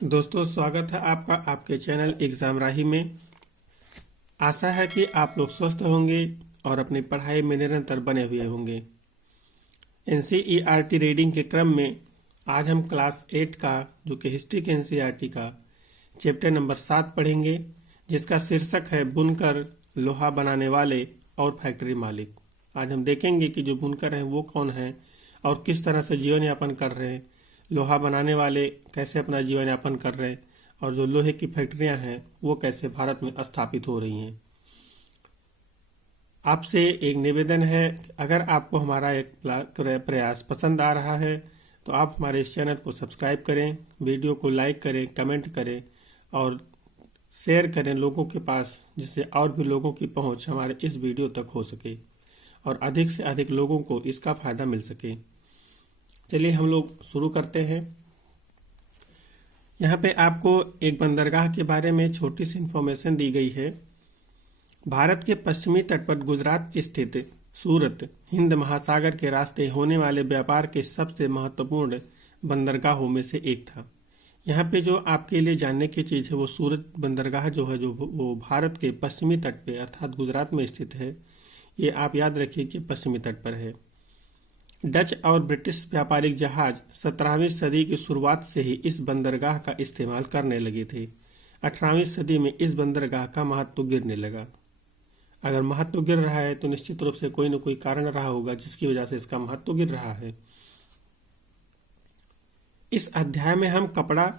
दोस्तों, स्वागत है आपका आपके चैनल एग्ज़ाम राही में। आशा है कि आप लोग स्वस्थ होंगे और अपनी पढ़ाई में निरंतर बने हुए होंगे। एनसीईआरटी रीडिंग के क्रम में आज हम क्लास 8 का जो कि हिस्ट्री के एनसीईआरटी का चैप्टर नंबर 7 पढ़ेंगे, जिसका शीर्षक है बुनकर, लोहा बनाने वाले और फैक्ट्री मालिक। आज हम देखेंगे कि जो बुनकर हैं वो कौन हैं और किस तरह से जीवन यापन कर रहे हैं, लोहा बनाने वाले कैसे अपना जीवन यापन कर रहे हैं और जो लोहे की फैक्ट्रियां हैं वो कैसे भारत में स्थापित हो रही हैं। आपसे एक निवेदन है, अगर आपको हमारा एक प्रयास पसंद आ रहा है तो आप हमारे इस चैनल को सब्सक्राइब करें, वीडियो को लाइक करें, कमेंट करें और शेयर करें लोगों के पास, जिससे और भी लोगों की पहुंच हमारे इस वीडियो तक हो सके और अधिक से अधिक लोगों को इसका फ़ायदा मिल सके। चलिए हम लोग शुरू करते हैं। यहाँ पे आपको एक बंदरगाह के बारे में छोटी सी इन्फॉर्मेशन दी गई है। भारत के पश्चिमी तट पर गुजरात स्थित सूरत हिंद महासागर के रास्ते होने वाले व्यापार के सबसे महत्वपूर्ण बंदरगाहों में से एक था। यहाँ पे जो आपके लिए जानने की चीज़ है वो सूरत बंदरगाह जो है वो भारत के पश्चिमी तट पे अर्थात गुजरात में स्थित है। ये आप याद रखिए कि पश्चिमी तट पर है। डच और ब्रिटिश व्यापारिक जहाज 17वीं सदी की शुरुआत से ही इस बंदरगाह का इस्तेमाल करने लगे थे। 18वीं सदी में इस बंदरगाह का महत्व गिरने लगा। अगर महत्व गिर रहा है तो निश्चित रूप से कोई न कोई कारण रहा होगा जिसकी वजह से इसका महत्व गिर रहा है। इस अध्याय में हम कपड़ा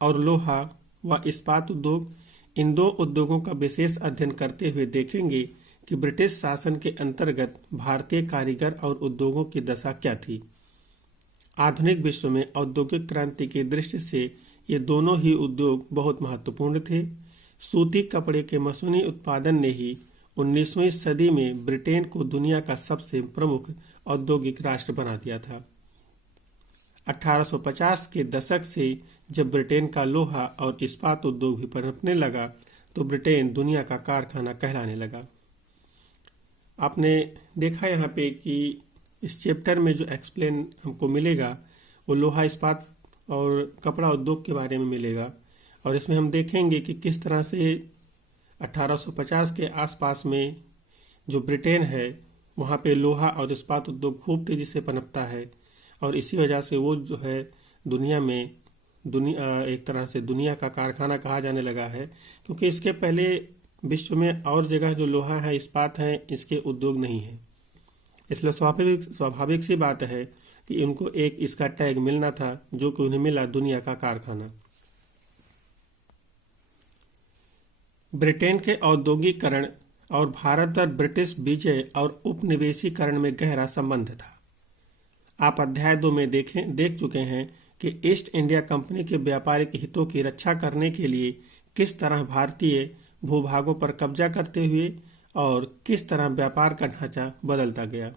और लोहा व इस्पात उद्योग, इन दो उद्योगों का विशेष अध्ययन करते हुए देखेंगे कि ब्रिटिश शासन के अंतर्गत भारतीय कारीगर और उद्योगों की दशा क्या थी। आधुनिक विश्व में औद्योगिक क्रांति की दृष्टि से ये दोनों ही उद्योग बहुत महत्वपूर्ण थे। सूती कपड़े के मशीनी उत्पादन ने ही 19वीं सदी में ब्रिटेन को दुनिया का सबसे प्रमुख औद्योगिक राष्ट्र बना दिया था। 1850 के दशक से जब ब्रिटेन का लोहा और इस्पात उद्योग भी पनपने लगा तो ब्रिटेन दुनिया का कारखाना कहलाने लगा। आपने देखा यहाँ पे कि इस चैप्टर में जो एक्सप्लेन हमको मिलेगा वो लोहा इस्पात और कपड़ा उद्योग के बारे में मिलेगा और इसमें हम देखेंगे कि किस तरह से 1850 के आसपास में जो ब्रिटेन है वहाँ पे लोहा और इस्पात उद्योग खूब तेज़ी से पनपता है और इसी वजह से वो जो है दुनिया एक तरह से दुनिया का कारखाना कहा जाने लगा है, क्योंकि इसके पहले विश्व में और जगह जो लोहा है इस्पात हैं इसके उद्योग नहीं है। इसलिए स्वाभाविक सी बात है कि उनको एक इसका टैग मिलना था, जो कि उन्हें मिला दुनिया का कारखाना। ब्रिटेन के औद्योगिकरण और भारत पर ब्रिटिश विजय और उपनिवेशीकरण में गहरा संबंध था। आप अध्याय 2 में देख चुके हैं कि ईस्ट इंडिया कंपनी के व्यापारिक हितों की रक्षा करने के लिए किस तरह भारतीय भूभागों पर कब्जा करते हुए और किस तरह व्यापार का ढांचा बदलता गया।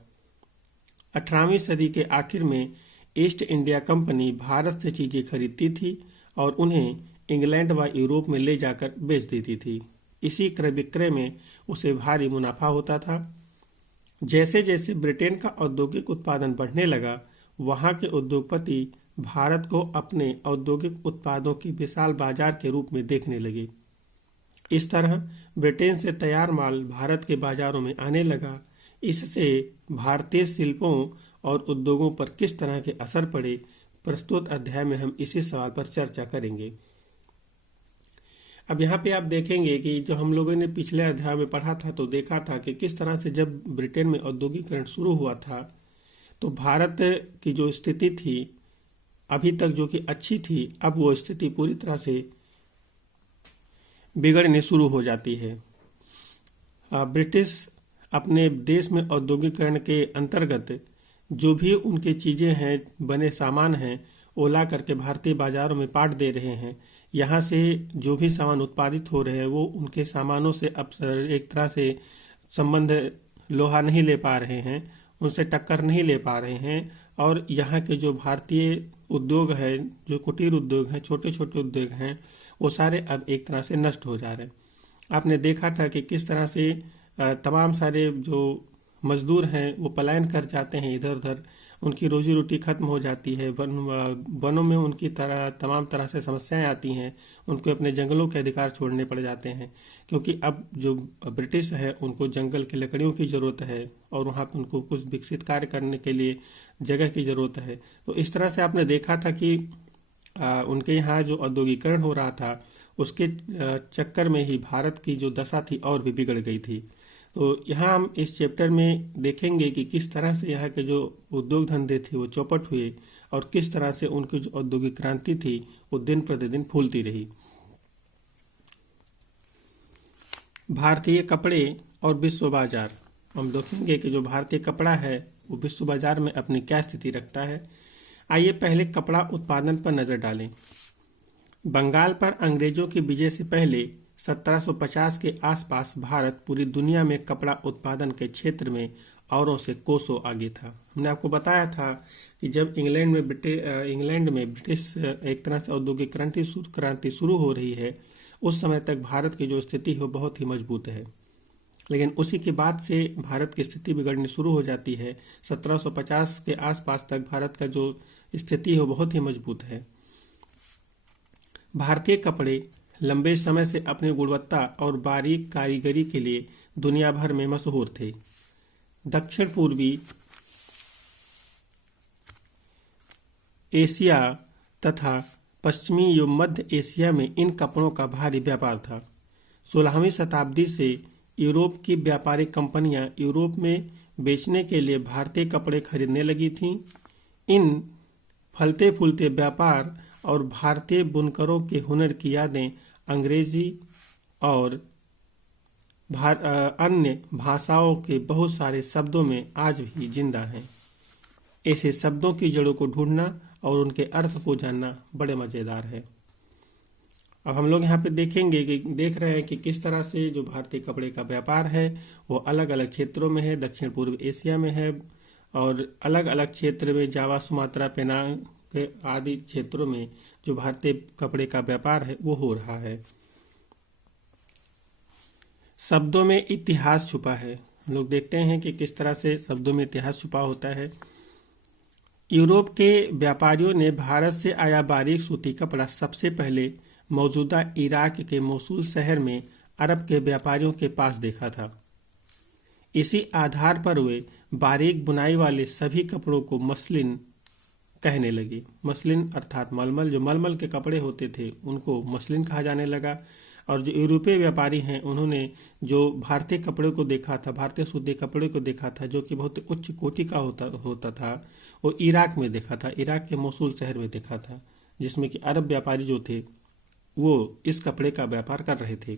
18वीं सदी के आखिर में ईस्ट इंडिया कंपनी भारत से चीज़ें खरीदती थी और उन्हें इंग्लैंड व यूरोप में ले जाकर बेच देती थी। इसी क्रय विक्रय में उसे भारी मुनाफा होता था। जैसे जैसे ब्रिटेन का औद्योगिक उत्पादन बढ़ने लगा, वहाँ के उद्योगपति भारत को अपने औद्योगिक उत्पादों के विशाल बाजार के रूप में देखने लगे। इस तरह ब्रिटेन से तैयार माल भारत के बाजारों में आने लगा। इससे भारतीय शिल्पों और उद्योगों पर किस तरह के असर पड़े, प्रस्तुत अध्याय में हम इसी सवाल पर चर्चा करेंगे। अब यहाँ पे आप देखेंगे कि जो हम लोगों ने पिछले अध्याय में पढ़ा था तो देखा था कि किस तरह से जब ब्रिटेन में औद्योगिकरण शुरू हुआ था तो भारत की जो स्थिति थी अभी तक जो कि अच्छी थी, अब वो स्थिति पूरी तरह से बिगड़ने शुरू हो जाती है। ब्रिटिश अपने देश में औद्योगिकरण के अंतर्गत जो भी उनकी चीज़ें हैं, बने सामान हैं, वो ला करके भारतीय बाज़ारों में बांट दे रहे हैं। यहाँ से जो भी सामान उत्पादित हो रहे हैं वो उनके सामानों से अब एक तरह से संबंध लोहा नहीं ले पा रहे हैं, उनसे टक्कर नहीं ले पा रहे हैं और यहाँ के जो भारतीय उद्योग हैं, जो कुटीर उद्योग हैं, छोटे छोटे उद्योग हैं, वो सारे अब एक तरह से नष्ट हो जा रहे हैं। आपने देखा था कि किस तरह से तमाम सारे जो मजदूर हैं वो पलायन कर जाते हैं इधर उधर उनकी रोजी रोटी खत्म हो जाती है, वनों में उनकी तमाम तरह से समस्याएं आती हैं, उनको अपने जंगलों के अधिकार छोड़ने पड़ जाते हैं, क्योंकि अब जो ब्रिटिश है उनको जंगल की लकड़ियों की ज़रूरत है और वहाँ पर उनको कुछ विकसित कार्य करने के लिए जगह की ज़रूरत है। तो इस तरह से आपने देखा था कि उनके यहाँ जो औद्योगिकरण हो रहा था उसके चक्कर में ही भारत की जो दशा थी और भी बिगड़ गई थी। तो यहाँ हम इस चैप्टर में देखेंगे कि किस तरह से यहाँ के जो उद्योग धंधे थे वो चौपट हुए और किस तरह से उनकी जो औद्योगिक क्रांति थी वो दिन प्रतिदिन फूलती रही। भारतीय कपड़े और विश्व बाजार। हम देखेंगे कि जो भारतीय कपड़ा है वो विश्व बाजार में अपनी क्या स्थिति रखता है। आइए पहले कपड़ा उत्पादन पर नज़र डालें। बंगाल पर अंग्रेजों की विजय से पहले 1750 के आसपास भारत पूरी दुनिया में कपड़ा उत्पादन के क्षेत्र में औरों से कोसों आगे था। हमने आपको बताया था कि जब इंग्लैंड में ब्रिटिश एक तरह से औद्योगिक क्रांति शुरू हो रही है, उस समय तक भारत की जो स्थिति है बहुत ही मजबूत है, लेकिन उसी के बाद से भारत की स्थिति बिगड़नी शुरू हो जाती है। 1750 के आसपास तक भारत का जो स्थिति है बहुत ही मजबूत है। भारतीय कपड़े लंबे समय से अपनी गुणवत्ता और बारीक कारीगरी के लिए दुनिया भर में मशहूर थे। दक्षिण पूर्वी एशिया तथा पश्चिमी एवं मध्य एशिया में इन कपड़ों का भारी व्यापार था। 16वीं शताब्दी से यूरोप की व्यापारिक कंपनियां यूरोप में बेचने के लिए भारतीय कपड़े खरीदने लगी थीं। इन फलते फूलते व्यापार और भारतीय बुनकरों के हुनर की यादें अंग्रेजी और अन्य भाषाओं के बहुत सारे शब्दों में आज भी जिंदा हैं। ऐसे शब्दों की जड़ों को ढूंढना और उनके अर्थ को जानना बड़े मज़ेदार है। अब हम लोग यहाँ पे देख रहे हैं कि किस तरह से जो भारतीय कपड़े का व्यापार है वो अलग अलग क्षेत्रों में है। दक्षिण पूर्व एशिया में है और अलग अलग क्षेत्र में जावा, सुमात्रा, पेनांग के आदि क्षेत्रों में जो भारतीय कपड़े का व्यापार है वो हो रहा है। शब्दों में इतिहास छुपा है। हम लोग देखते हैं कि किस तरह से शब्दों में इतिहास छुपा होता है। यूरोप के व्यापारियों ने भारत से आया बारीक सूती कपड़ा सबसे पहले मौजूदा इराक के मोसूल शहर में अरब के व्यापारियों के पास देखा था। इसी आधार पर वे बारीक बुनाई वाले सभी कपड़ों को मसलिन कहने लगे। मसलिन अर्थात मलमल, जो मलमल के कपड़े होते थे उनको मसलिन कहा जाने लगा। और जो यूरोपीय व्यापारी हैं उन्होंने जो भारतीय कपड़े को देखा था, भारतीय सूती कपड़े को देखा था जो कि बहुत उच्च कोटि का होता था, वो इराक में देखा था, इराक के मोसूल शहर में देखा था, जिसमें कि अरब व्यापारी जो थे वो इस कपड़े का व्यापार कर रहे थे।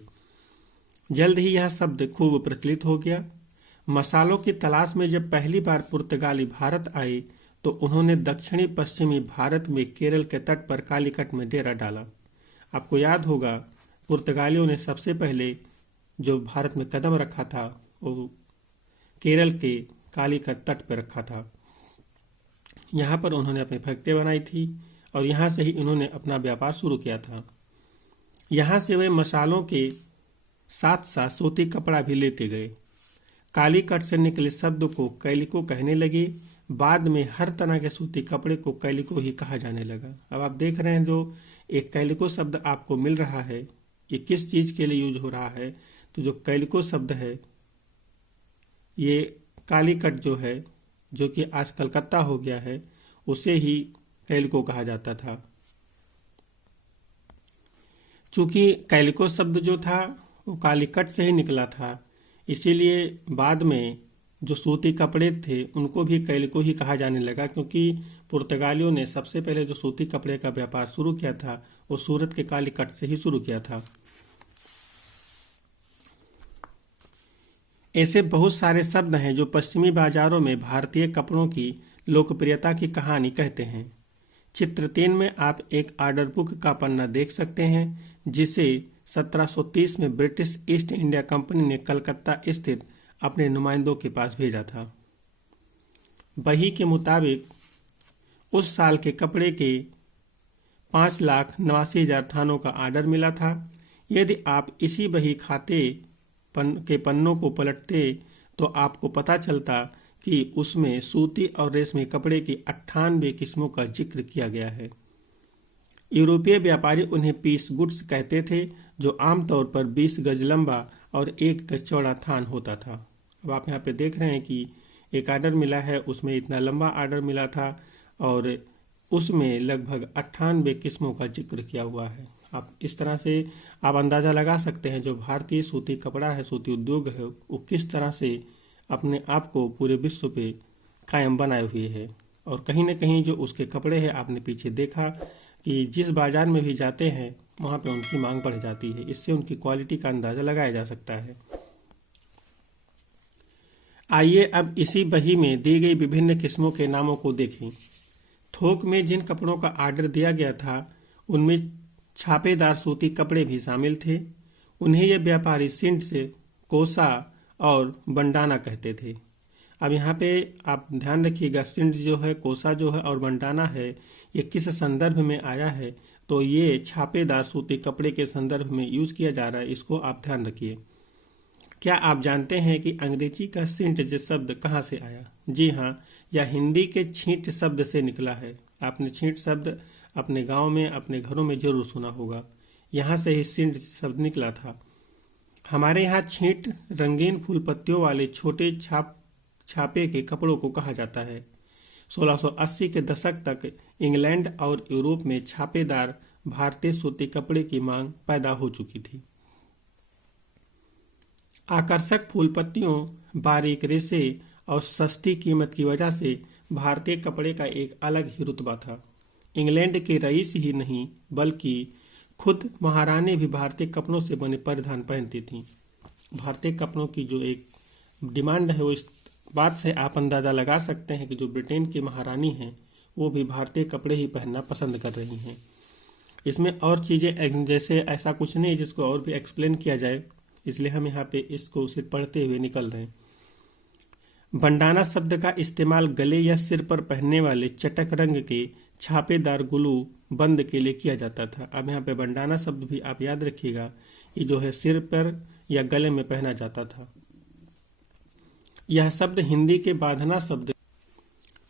जल्द ही यह शब्द खूब प्रचलित हो गया। मसालों की तलाश में जब पहली बार पुर्तगाली भारत आए तो उन्होंने दक्षिणी पश्चिमी भारत में केरल के तट पर कालीकट में डेरा डाला। आपको याद होगा पुर्तगालियों ने सबसे पहले जो भारत में कदम रखा था वो केरल के कालीकट तट पर रखा था। यहाँ पर उन्होंने अपनी फैक्ट्री बनाई थी और यहाँ से ही इन्होंने अपना व्यापार शुरू किया था। यहाँ से वे मसालों के साथ साथ सूती कपड़ा भी लेते गए। कालीकट से निकले शब्द को कैलिको कहने लगे। बाद में हर तरह के सूती कपड़े को कैलिको ही कहा जाने लगा। अब आप देख रहे हैं जो एक कैलिको शब्द आपको मिल रहा है ये किस चीज़ के लिए यूज हो रहा है। तो जो कैलिको शब्द है ये कालीकट जो है, जो कि आज कलकत्ता हो गया है, उसे ही कैलिको कहा जाता था। चूँकि कैलिको शब्द जो था वो कालीकट से ही निकला था, इसीलिए बाद में जो सूती कपड़े थे उनको भी कैलिको ही कहा जाने लगा, क्योंकि पुर्तगालियों ने सबसे पहले जो सूती कपड़े का व्यापार शुरू किया था वो सूरत के कालीकट से ही शुरू किया था। ऐसे बहुत सारे शब्द हैं जो पश्चिमी बाजारों में भारतीय कपड़ों की लोकप्रियता की कहानी कहते हैं। चित्र 3 में आप एक ऑर्डर बुक का पन्ना देख सकते हैं जिसे 1730 में ब्रिटिश ईस्ट इंडिया कंपनी ने कलकत्ता स्थित अपने नुमाइंदों के पास भेजा था। बही के मुताबिक उस साल के कपड़े के 5,89,000 थानों का ऑर्डर मिला था। यदि आप इसी बही खाते के पन्नों को पलटते तो आपको पता चलता कि उसमें सूती और रेशमी कपड़े की 98 किस्मों का जिक्र किया गया है। यूरोपीय व्यापारी उन्हें पीस गुड्स कहते थे, जो आमतौर पर 20 गज लंबा और 1 गज चौड़ा थान होता था। अब आप यहाँ पे देख रहे हैं कि एक आर्डर मिला है, उसमें इतना लंबा आर्डर मिला था और उसमें लगभग 98 किस्मों का जिक्र किया हुआ है। आप इस तरह से आप अंदाज़ा लगा सकते हैं जो भारतीय सूती कपड़ा है, सूती उद्योग है, वो किस तरह से अपने आप को पूरे विश्व पे कायम बनाए हुए है। और कहीं न कहीं जो उसके कपड़े हैं, आपने पीछे देखा कि जिस बाज़ार में भी जाते हैं वहाँ पे उनकी मांग बढ़ जाती है। इससे उनकी क्वालिटी का अंदाज़ा लगाया जा सकता है। आइए अब इसी बही में दी गई विभिन्न किस्मों के नामों को देखें। थोक में जिन कपड़ों का आर्डर दिया गया था उनमें छापेदार सूती कपड़े भी शामिल थे। उन्हें ये व्यापारी सिंट से कोसा और बंडाना कहते थे। अब यहाँ पे आप ध्यान रखिएगा, सिंट जो है, कोसा जो है और बंडाना है, ये किस संदर्भ में आया है, तो ये छापेदार सूती कपड़े के संदर्भ में यूज किया जा रहा है। इसको आप ध्यान रखिए। क्या आप जानते हैं कि अंग्रेजी का सिंट जिस शब्द कहाँ से आया? जी हाँ, यह हिंदी के छींट शब्द से निकला है। आपने छींट शब्द अपने गांव में, अपने घरों में जरूर सुना होगा। यहाँ से ही सिंट शब्द निकला था। हमारे यहाँ छींट रंगीन फूल पत्तियों वाले छोटे छापे के कपड़ों को कहा जाता है। 1680 के दशक तक इंग्लैंड और यूरोप में छापेदार भारतीय सूती कपड़े की मांग पैदा हो चुकी थी। आकर्षक फूल पत्तियों, बारीक रेशे और सस्ती कीमत की वजह से भारतीय कपड़े का एक अलग ही रुतबा था। इंग्लैंड के रईस ही नहीं बल्कि खुद महारानी भी भारतीय कपड़ों से बने परिधान पहनती थीं। भारतीय कपड़ों की जो एक डिमांड है, वो इस बात से आप अंदाज़ा लगा सकते हैं कि जो ब्रिटेन की महारानी हैं वो भी भारतीय कपड़े ही पहनना पसंद कर रही हैं। इसमें और चीज़ें जैसे ऐसा कुछ नहीं जिसको और भी एक्सप्लेन किया जाए, इसलिए हम यहाँ पे इसको सिर्फ पढ़ते हुए निकल रहे हैं। बंडाना शब्द का इस्तेमाल गले या सिर पर पहनने वाले चटक रंग के छापेदार गुलू बंद के लिए किया जाता था। अब यहाँ पे बंडाना शब्द भी आप याद रखिएगा, ये जो है सिर पर या गले में पहना जाता था। यह शब्द हिंदी के बांधना शब्द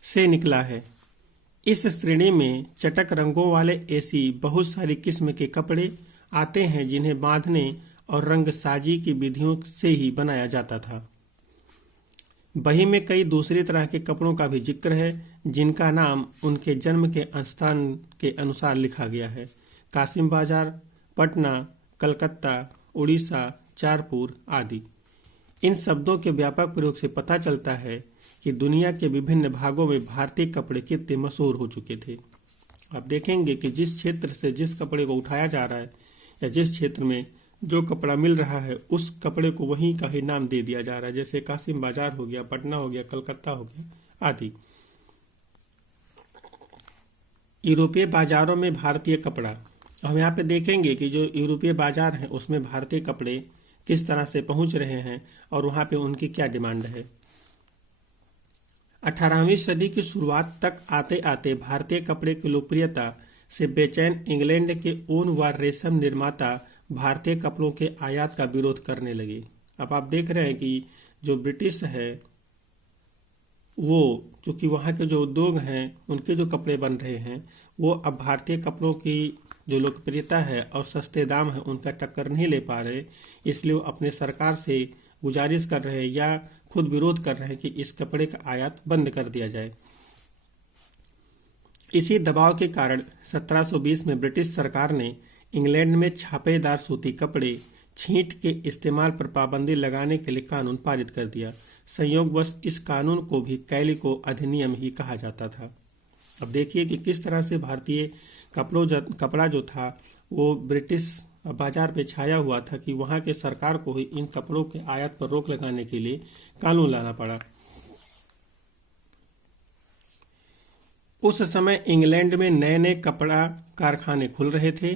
से निकला है। इस श्रेणी में चटक रंगों वाले ऐसी बहुत सारी किस्म के कपड़े आते हैं जिन्हें बांधने और रंगसाजी की विधियों से ही बनाया जाता था। बही में कई दूसरी तरह के कपड़ों का भी जिक्र है जिनका नाम उनके जन्म के स्थान के अनुसार लिखा गया है। कासिम बाजार, पटना, कलकत्ता, उड़ीसा, चारपुर आदि। इन शब्दों के व्यापक प्रयोग से पता चलता है कि दुनिया के विभिन्न भागों में भारतीय कपड़े कितने मशहूर हो चुके थे। आप देखेंगे कि जिस क्षेत्र से जिस कपड़े को उठाया जा रहा है या जिस क्षेत्र में जो कपड़ा मिल रहा है उस कपड़े को वहीं का ही नाम दे दिया जा रहा है। जैसे कासिम बाजार हो गया, पटना हो गया, कलकत्ता हो गया आदि। यूरोपीय बाजारों में भारतीय कपड़ा, हम यहाँ पे देखेंगे कि जो यूरोपीय बाजार हैं उसमें भारतीय कपड़े किस तरह से पहुंच रहे हैं और वहाँ पे उनकी क्या डिमांड है। 18वीं सदी की शुरुआत तक आते आते भारतीय कपड़े की लोकप्रियता से बेचैन इंग्लैंड के ऊन व रेशम निर्माता भारतीय कपड़ों के आयात का विरोध करने लगे। अब आप देख रहे हैं कि जो ब्रिटिश है वो, चूँकि वहाँ के जो उद्योग हैं उनके जो कपड़े बन रहे हैं वो अब भारतीय कपड़ों की जो लोकप्रियता है और सस्ते दाम है उनका टक्कर नहीं ले पा रहे, इसलिए वो अपने सरकार से गुजारिश कर रहे हैं या खुद विरोध कर रहे हैं कि इस कपड़े का आयात बंद कर दिया जाए। इसी दबाव के कारण 1720 में ब्रिटिश सरकार ने इंग्लैंड में छापेदार सूती कपड़े छींट के इस्तेमाल पर पाबंदी लगाने के लिए कानून पारित कर दिया। संयोगवश इस कानून को भी कैलिको अधिनियम ही कहा जाता था। अब देखिए कि किस तरह से भारतीय कपड़ा जो था वो ब्रिटिश बाजार पे छाया हुआ था कि वहाँ के सरकार को ही इन कपड़ों के आयात पर रोक लगाने के लिए कानून लाना पड़ा। उस समय इंग्लैंड में नए नए कपड़ा कारखाने खुल रहे थे।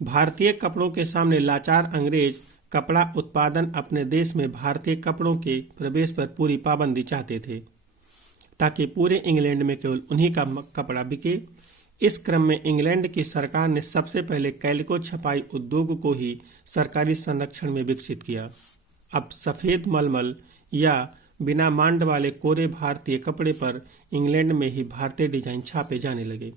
भारतीय कपड़ों के सामने लाचार अंग्रेज कपड़ा उत्पादन अपने देश में भारतीय कपड़ों के प्रवेश पर पूरी पाबंदी चाहते थे ताकि पूरे इंग्लैंड में केवल उन्हीं का कपड़ा बिके। इस क्रम में इंग्लैंड की सरकार ने सबसे पहले कैलिको छपाई उद्योग को ही सरकारी संरक्षण में विकसित किया। अब सफ़ेद मलमल या बिना मांड वाले कोरे भारतीय कपड़े पर इंग्लैंड में ही भारतीय डिजाइन छापे जाने लगे।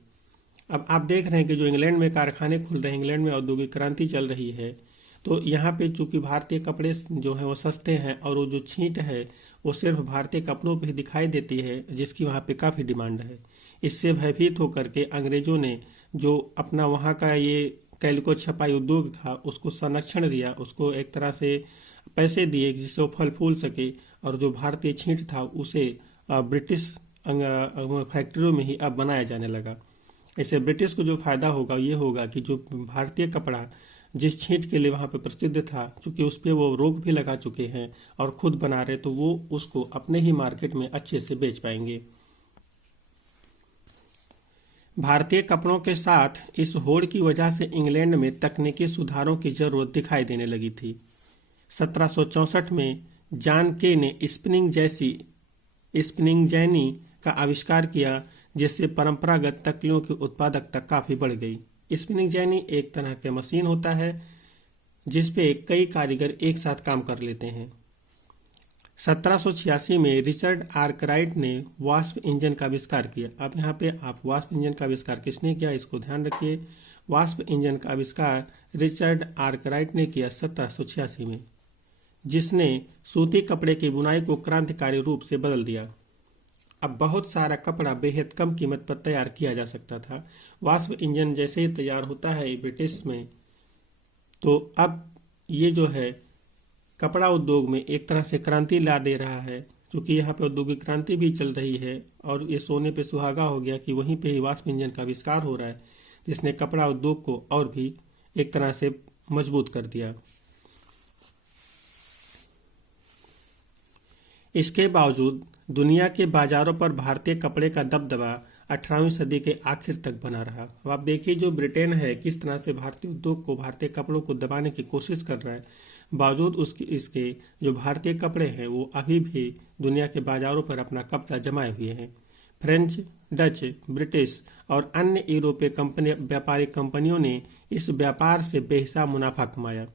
अब आप देख रहे हैं कि जो इंग्लैंड में कारखाने खुल रहे हैं, इंग्लैंड में औद्योगिक क्रांति चल रही है, तो यहाँ पे चूंकि भारतीय कपड़े जो हैं वो सस्ते हैं और वो जो छींट है वो सिर्फ भारतीय कपड़ों पे ही दिखाई देती है, जिसकी वहाँ पे काफ़ी डिमांड है। इससे भयभीत होकर के अंग्रेजों ने जो अपना वहाँ का ये कैलिको छपाई उद्योग था उसको संरक्षण दिया, उसको एक तरह से पैसे दिए जिससे वो फल फूल सके, और जो भारतीय छींट था उसे ब्रिटिश फैक्ट्रियों में ही अब बनाया जाने लगा। इससे ब्रिटिश को जो फायदा होगा ये होगा कि जो भारतीय कपड़ा जिस छींट के लिए वहाँ पे प्रसिद्ध था, चूंकि उस पर वो रोक भी लगा चुके हैं और खुद बना रहे, तो वो उसको अपने ही मार्केट में अच्छे से बेच पाएंगे। भारतीय कपड़ों के साथ इस होड़ की वजह से इंग्लैंड में तकनीकी सुधारों की जरूरत दिखाई देने लगी थी। 1764 में जॉन के ने स्पिनिंग जैनी का आविष्कार किया, जिससे परंपरागत तकलियों की उत्पादकता काफ़ी बढ़ गई। स्पिनिंग जैनी एक तरह के मशीन होता है जिस पे कई कारीगर एक साथ काम कर लेते हैं। 1786 में रिचर्ड आर्कराइट ने वास्प इंजन का आविष्कार किया। अब यहाँ पे आप वास्प इंजन का आविष्कार किसने किया इसको ध्यान रखिए। वास्प इंजन का आविष्कार रिचर्ड आर्कराइट ने किया 1786 में, जिसने सूती कपड़े की बुनाई को क्रांतिकारी रूप से बदल दिया। अब बहुत सारा कपड़ा बेहद कम कीमत पर तैयार किया जा सकता था। वास्प इंजन जैसे ही तैयार होता है ब्रिटिश में, तो अब ये जो है कपड़ा उद्योग में एक तरह से क्रांति ला दे रहा है, क्योंकि यहाँ पे औद्योगिक क्रांति भी चल रही है और ये सोने पे सुहागा हो गया कि वहीं पे ही वास्प इंजन का आविष्कार हो रहा है, जिसने कपड़ा उद्योग को और भी एक तरह से मजबूत कर दिया। इसके बावजूद दुनिया के बाजारों पर भारतीय कपड़े का दबदबा 18वीं सदी के आखिर तक बना रहा। अब आप देखिए जो ब्रिटेन है किस तरह से भारतीय उद्योग को, भारतीय कपड़ों को दबाने की कोशिश कर रहा है, बावजूद इसके जो भारतीय कपड़े हैं वो अभी भी दुनिया के बाजारों पर अपना कब्जा जमाए हुए हैं। फ्रेंच, डच, ब्रिटिश और अन्य यूरोपीय व्यापारिक कंपनियों ने इस व्यापार से बेहिसाब मुनाफा कमाया।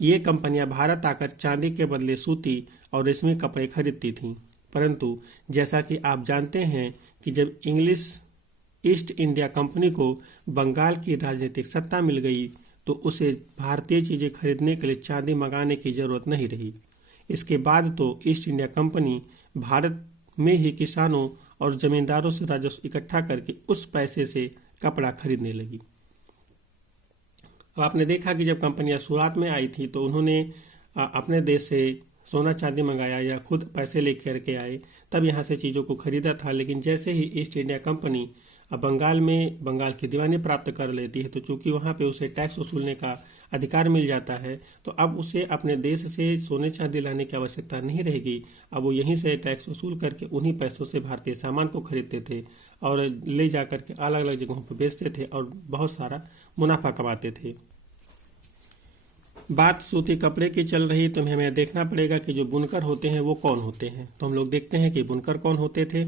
ये कंपनियां भारत आकर चांदी के बदले सूती और रेशमी कपड़े खरीदती थीं, परंतु जैसा कि आप जानते हैं कि जब इंग्लिश ईस्ट इंडिया कंपनी को बंगाल की राजनीतिक सत्ता मिल गई तो उसे भारतीय चीज़ें खरीदने के लिए चांदी मंगाने की जरूरत नहीं रही। इसके बाद तो ईस्ट इंडिया कंपनी भारत में ही किसानों और जमींदारों से राजस्व इकट्ठा करके उस पैसे से कपड़ा खरीदने लगी। अब आपने देखा कि जब कंपनियां शुरुआत में आई थी तो उन्होंने अपने देश से सोना चांदी मंगाया या खुद पैसे लेकर के आए, तब यहाँ से चीज़ों को खरीदा था। लेकिन जैसे ही ईस्ट इंडिया कंपनी अब बंगाल की दीवानी प्राप्त कर लेती है, तो चूंकि वहाँ पे उसे टैक्स वसूलने का अधिकार मिल जाता है, तो अब उसे अपने देश से सोने चांदी लाने की आवश्यकता नहीं रहेगी। अब वो यहीं से टैक्स वसूल करके उन्हीं पैसों से भारतीय सामान को खरीदते थे और ले जा करके अलग अलग जगहों पर बेचते थे और बहुत सारा मुनाफा कमाते थे। बात सूती कपड़े की चल रही तो हमें देखना पड़ेगा कि जो बुनकर होते हैं वो कौन होते हैं। तो हम लोग देखते हैं कि बुनकर कौन होते थे।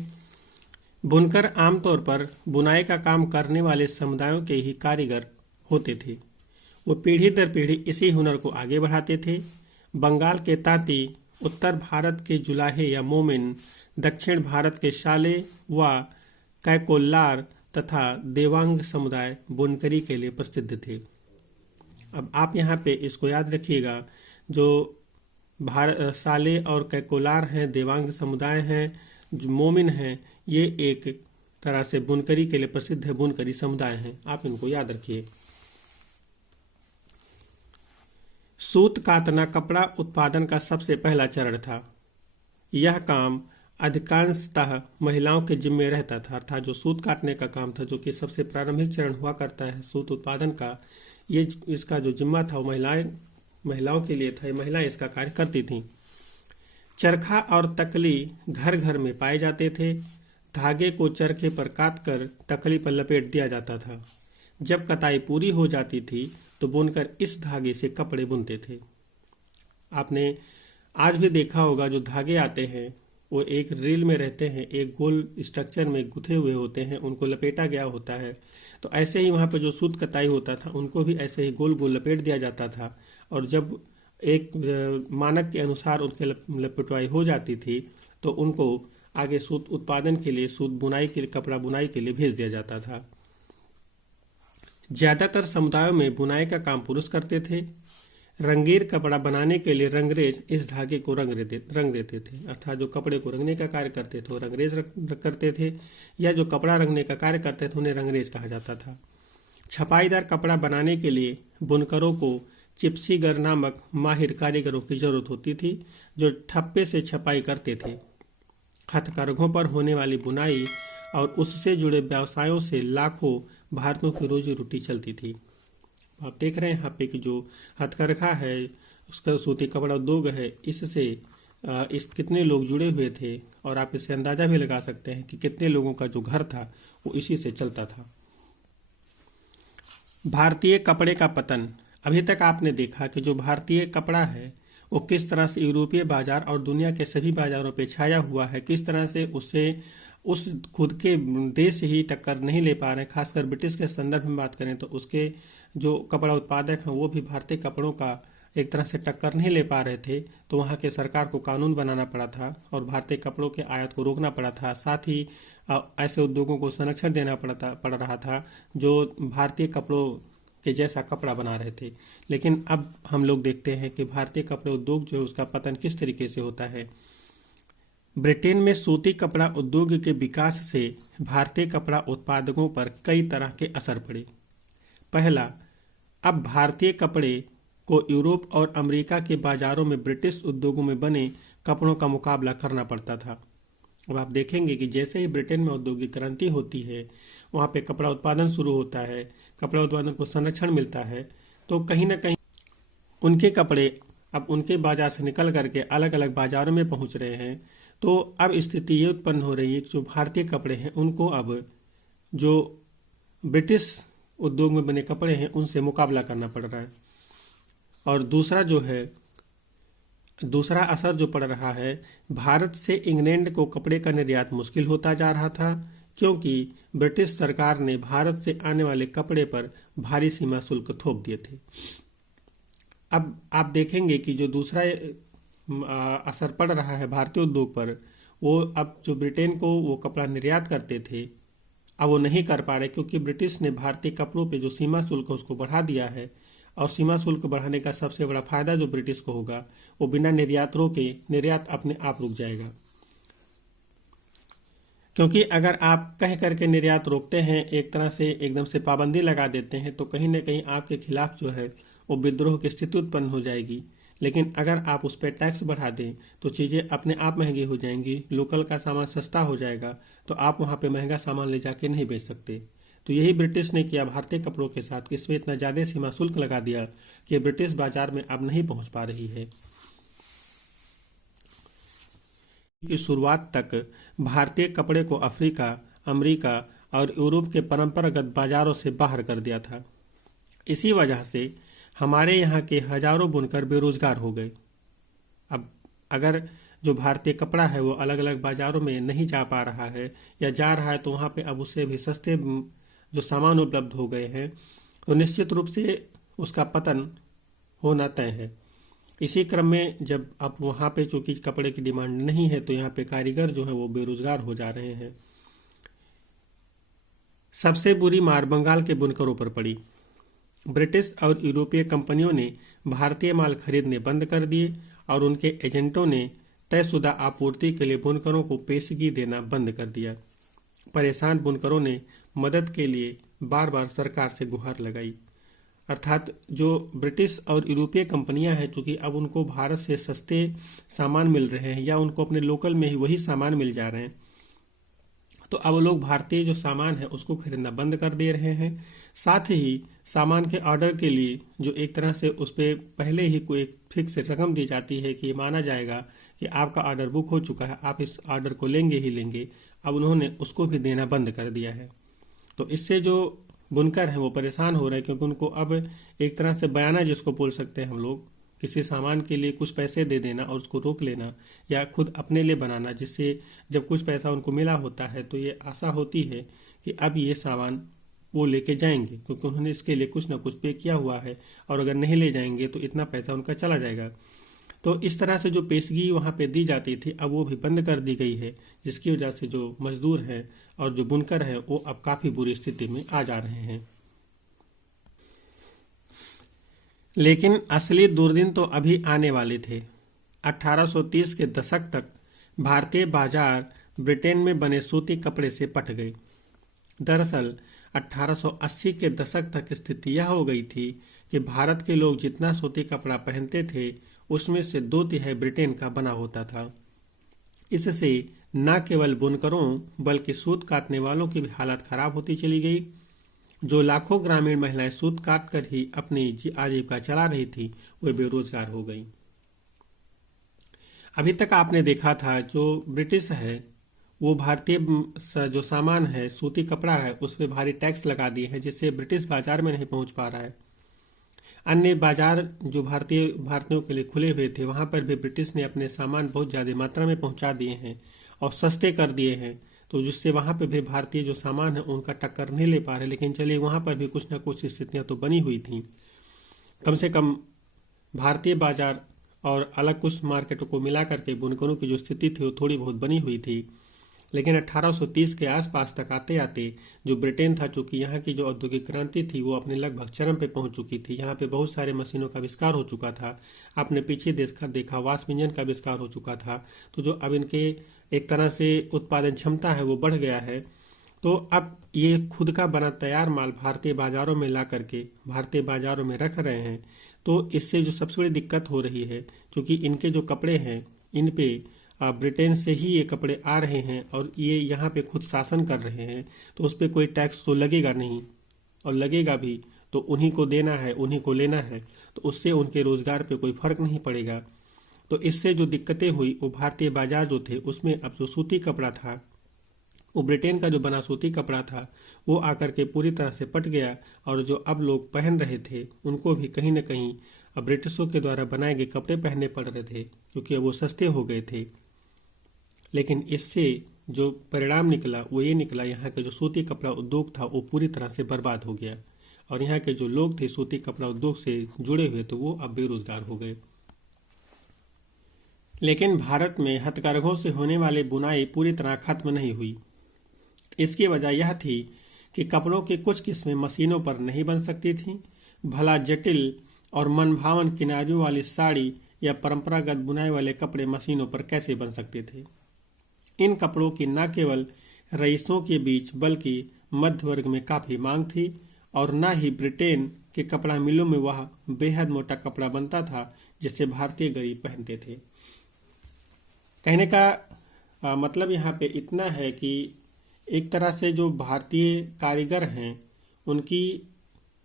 बुनकर आमतौर पर बुनाई का काम करने वाले समुदायों के ही कारीगर होते थे। वो पीढ़ी दर पीढ़ी इसी हुनर को आगे बढ़ाते थे। बंगाल के तांती, उत्तर भारत के जुलाहे या मोमिन, दक्षिण भारत के शाले व कैकोल्लार तथा देवांग समुदाय बुनकरी के लिए प्रसिद्ध थे। अब आप यहाँ पे इसको याद रखिएगा, जो साले और कैकोलार हैं, देवांग समुदाय हैं, जो मोमिन हैं, ये एक तरह से बुनकरी के लिए प्रसिद्ध है, बुनकरी समुदाय हैं। आप इनको याद रखिए। सूत कातना कपड़ा उत्पादन का सबसे पहला चरण था। यह काम अधिकांशतः महिलाओं के जिम्मे रहता था, अर्थात जो सूत काटने का काम था, जो कि सबसे प्रारंभिक चरण हुआ करता है सूत उत्पादन का, ये इसका जो जिम्मा था वो महिलाओं के लिए था। महिलाएं इसका कार्य करती थीं। चरखा और तकली घर घर में पाए जाते थे। धागे को चरखे पर काटकर तकली पर लपेट दिया जाता था। जब कताई पूरी हो जाती थी तो बुनकर इस धागे से कपड़े बुनते थे। आपने आज भी देखा होगा जो धागे आते हैं वो एक रील में रहते हैं, एक गोल स्ट्रक्चर में गुथे हुए होते हैं, उनको लपेटा गया होता है। तो ऐसे ही वहाँ पर जो सूत कताई होता था उनको भी ऐसे ही गोल गोल लपेट दिया जाता था, और जब एक मानक के अनुसार उनके लपेटवाई हो जाती थी तो उनको आगे सूत उत्पादन के लिए, सूत बुनाई के लिए, कपड़ा बुनाई के लिए भेज दिया जाता था। ज़्यादातर समुदायों में बुनाई का काम पुरुष करते थे। रंगीन कपड़ा बनाने के लिए रंगरेज इस धागे को रंग देते थे, अर्थात जो कपड़े को रंगने का कार्य करते थे वो रंगरेज करते थे, या जो कपड़ा रंगने का कार्य करते थे उन्हें रंगरेज कहा जाता था। छपाईदार कपड़ा बनाने के लिए बुनकरों को चिपसीगर नामक माहिर कारीगरों की जरूरत होती थी जो ठप्पे से छपाई करते थे। हथकरघों पर होने वाली बुनाई और उससे जुड़े व्यवसायों से लाखों भारतीयों की रोजी रोटी चलती थी। आप देख रहे हैं यहाँ पे कि जो हथकरघा है, उसका सूती कपड़ा उद्योग है, इससे इस कितने लोग जुड़े हुए थे, और आप इससे अंदाज़ा भी लगा सकते हैं कि कितने लोगों का जो घर था वो इसी से चलता था। भारतीय कपड़े का पतन। अभी तक आपने देखा कि जो भारतीय कपड़ा है वो किस तरह से यूरोपीय बाजार और दुनिया के सभी बाजारों पे छाया हुआ है, किस तरह से उससे उस खुद के देश से ही टक्कर नहीं ले पा रहे हैं। खासकर ब्रिटिश के संदर्भ में बात करें तो उसके जो कपड़ा उत्पादक हैं वो भी भारतीय कपड़ों का एक तरह से टक्कर नहीं ले पा रहे थे, तो वहाँ के सरकार को कानून बनाना पड़ा था और भारतीय कपड़ों के आयात को रोकना पड़ा था। साथ ही ऐसे उद्योगों को संरक्षण देना पड़ रहा था जो भारतीय कपड़ों के जैसा कपड़ा बना रहे थे। लेकिन अब हम लोग देखते हैं कि भारतीय कपड़े उद्योग जो है उसका पतन किस तरीके से होता है। ब्रिटेन में सूती कपड़ा उद्योग के विकास से भारतीय कपड़ा उत्पादकों पर कई तरह के असर पड़े। पहला, अब भारतीय कपड़े को यूरोप और अमेरिका के बाजारों में ब्रिटिश उद्योगों में बने कपड़ों का मुकाबला करना पड़ता था। अब आप देखेंगे कि जैसे ही ब्रिटेन में औद्योगिक क्रांति होती है, वहाँ पे कपड़ा उत्पादन शुरू होता है, कपड़ा उत्पादन को संरक्षण मिलता है, तो कहीं ना कहीं उनके कपड़े अब उनके बाजार से निकल करके अलग अलग बाजारों में पहुँच रहे हैं। तो अब स्थिति ये उत्पन्न हो रही है कि जो भारतीय कपड़े हैं उनको अब जो ब्रिटिश उद्योग में बने कपड़े हैं उनसे मुकाबला करना पड़ रहा है। और दूसरा असर जो पड़ रहा है, भारत से इंग्लैंड को कपड़े का निर्यात मुश्किल होता जा रहा था क्योंकि ब्रिटिश सरकार ने भारत से आने वाले कपड़े पर भारी सीमा शुल्क थोप दिए थे। अब आप देखेंगे कि जो दूसरा असर पड़ रहा है भारतीय उद्योग पर, वो अब जो ब्रिटेन को वो कपड़ा निर्यात करते थे अब वो नहीं कर पा रहे क्योंकि ब्रिटिश ने भारतीय कपड़ों पे जो सीमा शुल्क है उसको बढ़ा दिया है। और सीमा शुल्क बढ़ाने का सबसे बड़ा फायदा जो ब्रिटिश को होगा वो बिना निर्यात रोके निर्यात अपने आप रुक जाएगा। क्योंकि अगर आप कह करके निर्यात रोकते हैं, एक तरह से एकदम से पाबंदी लगा देते हैं, तो कहीं ना कहीं आपके खिलाफ जो है वो विद्रोह की स्थिति उत्पन्न हो जाएगी। लेकिन अगर आप उस पर टैक्स बढ़ा दें तो चीज़ें अपने आप महंगी हो जाएंगी, लोकल का सामान सस्ता हो जाएगा, तो आप वहाँ पे महंगा सामान ले जाके नहीं बेच सकते। तो यही ब्रिटिश ने किया भारतीय कपड़ों के साथ, इसमें इतना ज़्यादा सीमा शुल्क लगा दिया कि ब्रिटिश बाजार में अब नहीं पहुँच पा रही है। की शुरुआत तक भारतीय कपड़े को अफ्रीका, अमेरिका और यूरोप के परंपरागत बाजारों से बाहर कर दिया था। इसी वजह से हमारे यहाँ के हजारों बुनकर बेरोजगार हो गए। अब अगर जो भारतीय कपड़ा है वो अलग अलग बाजारों में नहीं जा पा रहा है या जा रहा है तो वहाँ पे अब उससे भी सस्ते जो सामान उपलब्ध हो गए हैं, तो निश्चित रूप से उसका पतन होना तय है। इसी क्रम में जब अब वहाँ पे चूंकि कपड़े की डिमांड नहीं है तो यहाँ पे कारीगर जो है वो बेरोजगार हो जा रहे हैं। सबसे बुरी मार बंगाल के बुनकरों पर पड़ी। ब्रिटिश और यूरोपीय कंपनियों ने भारतीय माल खरीदने बंद कर दिए और उनके एजेंटों ने तयशुदा आपूर्ति के लिए बुनकरों को पेशगी देना बंद कर दिया। परेशान बुनकरों ने मदद के लिए बार बार सरकार से गुहार लगाई। अर्थात जो ब्रिटिश और यूरोपीय कंपनियां हैं, चूँकि अब उनको भारत से सस्ते सामान मिल रहे हैं या उनको अपने लोकल में ही वही सामान मिल जा रहे हैं, तो अब लोग भारतीय जो सामान है उसको खरीदना बंद कर दे रहे हैं। साथ ही सामान के ऑर्डर के लिए जो एक तरह से उस पर पहले ही कोई एक फिक्स रकम दी जाती है कि माना जाएगा कि आपका ऑर्डर बुक हो चुका है, आप इस ऑर्डर को लेंगे ही लेंगे, अब उन्होंने उसको भी देना बंद कर दिया है। तो इससे जो बुनकर हैं वो परेशान हो रहे हैं क्योंकि उनको अब एक तरह से बयाना जिसको बोल सकते हैं हम लोग, किसी सामान के लिए कुछ पैसे दे देना और उसको रोक लेना या खुद अपने लिए बनाना, जिससे जब कुछ पैसा उनको मिला होता है तो ये आशा होती है कि अब ये सामान वो लेके जाएंगे, क्योंकि उन्होंने इसके लिए कुछ ना कुछ पे किया हुआ है, और अगर नहीं ले जाएंगे तो इतना पैसा उनका चला जाएगा। तो इस तरह से जो पेशगी वहाँ पे दी जाती थी अब वो भी बंद कर दी गई है, जिसकी वजह से जो मजदूर हैं और जो बुनकर हैं वो अब काफ़ी बुरी स्थिति में आ जा रहे हैं। लेकिन असली दुर्दिन तो अभी आने वाले थे। 1830 के दशक तक भारतीय बाजार ब्रिटेन में बने सूती कपड़े से पट गए। दरअसल 1880 के दशक तक स्थिति यह हो गई थी कि भारत के लोग जितना सूती कपड़ा पहनते थे उसमें से 2/3 ब्रिटेन का बना होता था। इससे न केवल बुनकरों बल्कि सूत काटने वालों की भी हालत खराब होती चली गई। जो लाखों ग्रामीण महिलाएं सूत काट कर ही अपनी आजीविका चला रही थी वे बेरोजगार हो गई। अभी तक आपने देखा था जो ब्रिटिश है वो भारतीय जो सामान है सूती कपड़ा है उस पर भारी टैक्स लगा दिए हैं, जिससे ब्रिटिश बाजार में नहीं पहुंच पा रहा है। अन्य बाजार जो भारतीयों के लिए खुले हुए थे वहां पर भी ब्रिटिश ने अपने सामान बहुत ज़्यादा मात्रा में पहुंचा दिए हैं और सस्ते कर दिए हैं, तो जिससे वहां पर भी भारतीय जो सामान है उनका टक्कर नहीं ले पा रहे। लेकिन चलिए वहां पर भी कुछ ना कुछ स्थितियां तो बनी हुई थी। कम से कम भारतीय बाजार और अलग कुछ मार्केटों को मिला करके बुनकरों की जो स्थिति थी वो थोड़ी बहुत बनी हुई थी। लेकिन 1830 के आसपास तक आते आते जो ब्रिटेन था, चूंकि यहाँ की जो औद्योगिक क्रांति थी वो अपने लगभग चरम पे पहुंच चुकी थी। यहाँ पे बहुत सारे मशीनों का आविष्कार हो चुका था। आपने पीछे देखा वाष्प इंजन का आविष्कार हो चुका था। तो जो अब इनके एक तरह से उत्पादन क्षमता है वो बढ़ गया है। तो अब ये खुद का बना तैयार माल भारतीय बाजारों में ला करके भारतीय बाजारों में रख रहे हैं। तो इससे जो सबसे बड़ी दिक्कत हो रही है, क्योंकि इनके जो कपड़े हैं इन पे ब्रिटेन से ही ये कपड़े आ रहे हैं और ये यहाँ पे खुद शासन कर रहे हैं, तो उस पर कोई टैक्स तो लगेगा नहीं, और लगेगा भी तो उन्हीं को देना है, उन्हीं को लेना है, तो उससे उनके रोजगार पे कोई फर्क नहीं पड़ेगा। तो इससे जो दिक्कतें हुई वो भारतीय बाजार जो थे उसमें अब जो सूती कपड़ा था वो ब्रिटेन का जो बना सूती कपड़ा था वो आकर के पूरी तरह से पट गया, और जो अब लोग पहन रहे थे उनको भी कहीं ना कहीं अब ब्रिटिशों के द्वारा बनाए गए कपड़े पहनने पड़ रहे थे, क्योंकि वो सस्ते हो गए थे। लेकिन इससे जो परिणाम निकला वो ये निकला, यहाँ का जो सूती कपड़ा उद्योग था वो पूरी तरह से बर्बाद हो गया, और यहाँ के जो लोग थे सूती कपड़ा उद्योग से जुड़े हुए तो वो अब बेरोजगार हो गए। लेकिन भारत में हथकरघों से होने वाली बुनाई पूरी तरह खत्म नहीं हुई। इसकी वजह यह थी कि कपड़ों की कुछ किस्में मशीनों पर नहीं बन सकती थीं। भला जटिल और मनभावन किनारियों वाली साड़ी या परंपरागत बुनाई वाले कपड़े मशीनों पर कैसे बन सकते थे। इन कपड़ों की न केवल रईसों के बीच बल्कि मध्य वर्ग में काफ़ी मांग थी, और न ही ब्रिटेन के कपड़ा मिलों में वह बेहद मोटा कपड़ा बनता था जिसे भारतीय गरीब पहनते थे। कहने का मतलब यहाँ पे इतना है कि एक तरह से जो भारतीय कारीगर हैं उनकी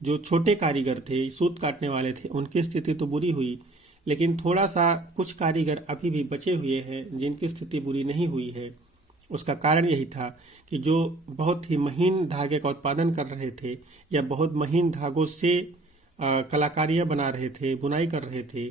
जो छोटे कारीगर थे सूत काटने वाले थे उनकी स्थिति तो बुरी हुई, लेकिन थोड़ा सा कुछ कारीगर अभी भी बचे हुए हैं जिनकी स्थिति बुरी नहीं हुई है। उसका कारण यही था कि जो बहुत ही महीन धागे का उत्पादन कर रहे थे या बहुत महीन धागों से कलाकारियाँ बना रहे थे, बुनाई कर रहे थे,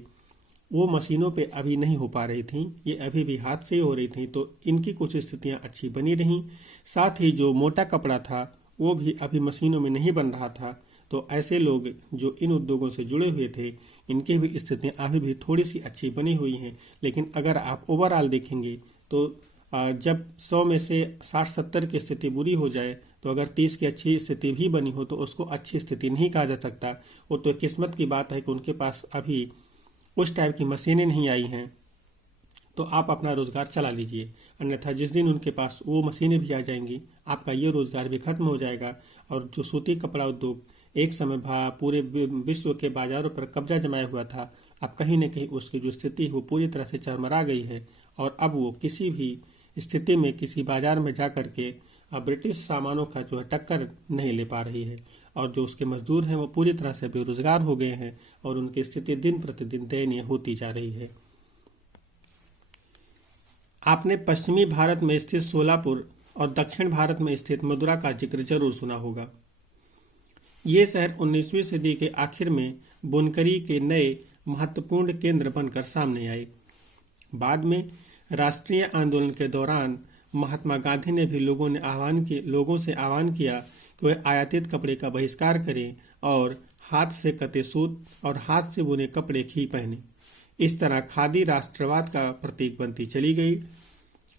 वो मशीनों पे अभी नहीं हो पा रही थी, ये अभी भी हाथ से हो रही थी। तो इनकी कुछ स्थितियाँ अच्छी बनी रहीं। साथ ही जो मोटा कपड़ा था वो भी अभी मशीनों में नहीं बन रहा था। तो ऐसे लोग जो इन उद्योगों से जुड़े हुए थे इनकी भी स्थितियाँ अभी भी थोड़ी सी अच्छी बनी हुई हैं। लेकिन अगर आप ओवरऑल देखेंगे तो जब 100 में से 60-70 की स्थिति बुरी हो जाए तो अगर 30 की अच्छी स्थिति भी बनी हो तो उसको अच्छी स्थिति नहीं कहा जा सकता। वो तो किस्मत की बात है कि उनके पास अभी उस टाइप की मशीनें नहीं आई हैं, तो आप अपना रोज़गार चला लीजिए। अन्यथा जिस दिन उनके पास वो मशीनें भी आ जाएंगी आपका ये रोज़गार भी खत्म हो जाएगा, और जो सूती कपड़ा उद्योग एक समय पूरे विश्व के बाजारों पर कब्जा जमाया हुआ था, अब कहीं न कहीं उसकी जो स्थिति है वो पूरी तरह से चरमरा गई है, और अब वो किसी भी स्थिति में किसी बाजार में जा कर के ब्रिटिश सामानों का जो है टक्कर नहीं ले पा रही है, और जो उसके मजदूर हैं वो पूरी तरह से बेरोजगार हो गए हैं और उनकी स्थिति दिन प्रतिदिन दयनीय होती जा रही है। आपने पश्चिमी भारत में स्थित सोलापुर और दक्षिण भारत में स्थित मदुरा का जिक्र जरूर सुना होगा। ये शहर 19वीं सदी के आखिर में बुनकरी के नए महत्वपूर्ण केंद्र बनकर सामने आए। बाद में राष्ट्रीय आंदोलन के दौरान महात्मा गांधी ने भी लोगों से आह्वान किया कि वे आयातित कपड़े का बहिष्कार करें और हाथ से कते सूत और हाथ से बुने कपड़े ही पहने। इस तरह खादी राष्ट्रवाद का प्रतीक बनती चली गई।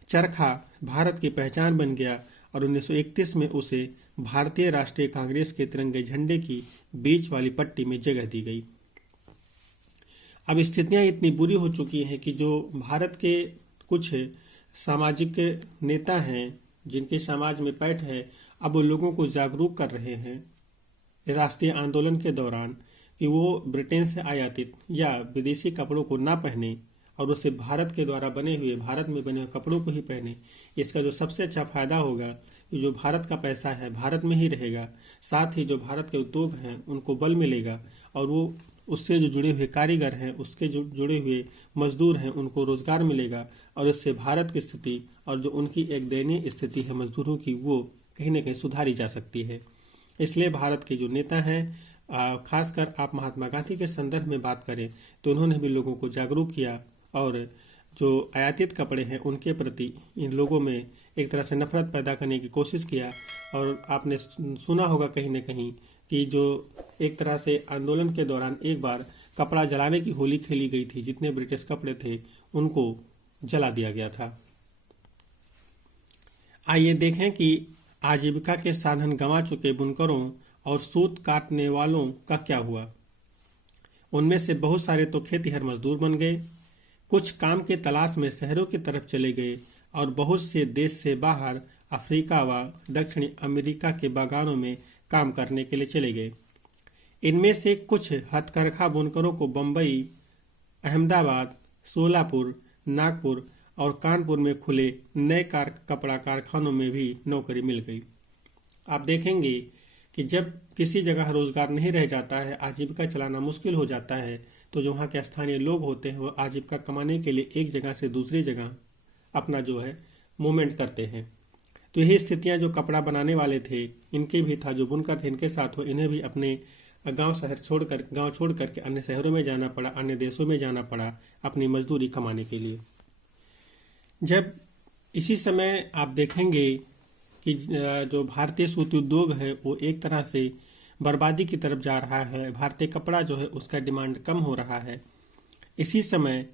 चरखा भारत की पहचान बन गया और 1931 में उसे भारतीय राष्ट्रीय कांग्रेस के तिरंगे झंडे की बीच वाली पट्टी में जगह दी गई। अब स्थितियां इतनी बुरी हो चुकी हैं कि जो भारत के कुछ सामाजिक नेता हैं जिनके समाज में पैठ है, अब वो लोगों को जागरूक कर रहे हैं राष्ट्रीय आंदोलन के दौरान कि वो ब्रिटेन से आयातित या विदेशी कपड़ों को ना पहने और उसे भारत के द्वारा बने हुए, भारत में बने हुए कपड़ों को ही पहने। इसका जो सबसे अच्छा फायदा होगा कि जो भारत का पैसा है भारत में ही रहेगा, साथ ही जो भारत के उद्योग हैं उनको बल मिलेगा और वो उससे जो जुड़े हुए कारीगर हैं, उसके जो जुड़े हुए मजदूर हैं, उनको रोजगार मिलेगा और इससे भारत की स्थिति और जो उनकी एक दयनीय स्थिति है मजदूरों की, वो कहीं ना कहीं सुधारी जा सकती है। इसलिए भारत के जो नेता हैं, खासकर आप महात्मा गांधी के संदर्भ में बात करें तो उन्होंने भी लोगों को जागरूक किया और जो आयातित कपड़े हैं उनके प्रति इन लोगों में एक तरह से नफरत पैदा करने की कोशिश किया। और आपने सुना होगा कहीं न कहीं कि जो एक तरह से आंदोलन के दौरान एक बार कपड़ा जलाने की होली खेली गई थी, जितने ब्रिटिश कपड़े थे उनको जला दिया गया था। आइए देखें कि आजीविका के साधन गंवा चुके बुनकरों और सूत काटने वालों का क्या हुआ। उनमें से बहुत सारे तो खेतिहर मजदूर बन गए, कुछ काम के तलाश में शहरों की तरफ चले गए और बहुत से देश से बाहर अफ्रीका व दक्षिणी अमेरिका के बागानों में काम करने के लिए चले गए। इनमें से कुछ हथकरघा बुनकरों को बम्बई, अहमदाबाद, सोलापुर, नागपुर और कानपुर में खुले नए कपड़ा कारखानों में भी नौकरी मिल गई। आप देखेंगे कि जब किसी जगह रोजगार नहीं रह जाता है, आजीविका चलाना मुश्किल हो जाता है, तो जो वहाँ के स्थानीय लोग होते हैं वो आजीविका कमाने के लिए एक जगह से दूसरी जगह अपना जो है मूवमेंट करते हैं। तो यही स्थितियाँ जो कपड़ा बनाने वाले थे इनके भी था, जो बुनकर थे इनके साथ हो, इन्हें भी अपने गांव छोड़ करके अन्य शहरों में जाना पड़ा, अन्य देशों में जाना पड़ा अपनी मजदूरी कमाने के लिए। जब इसी समय आप देखेंगे कि जो भारतीय सूती उद्योग है वो एक तरह से बर्बादी की तरफ जा रहा है, भारतीय कपड़ा जो है उसका डिमांड कम हो रहा है। इसी समय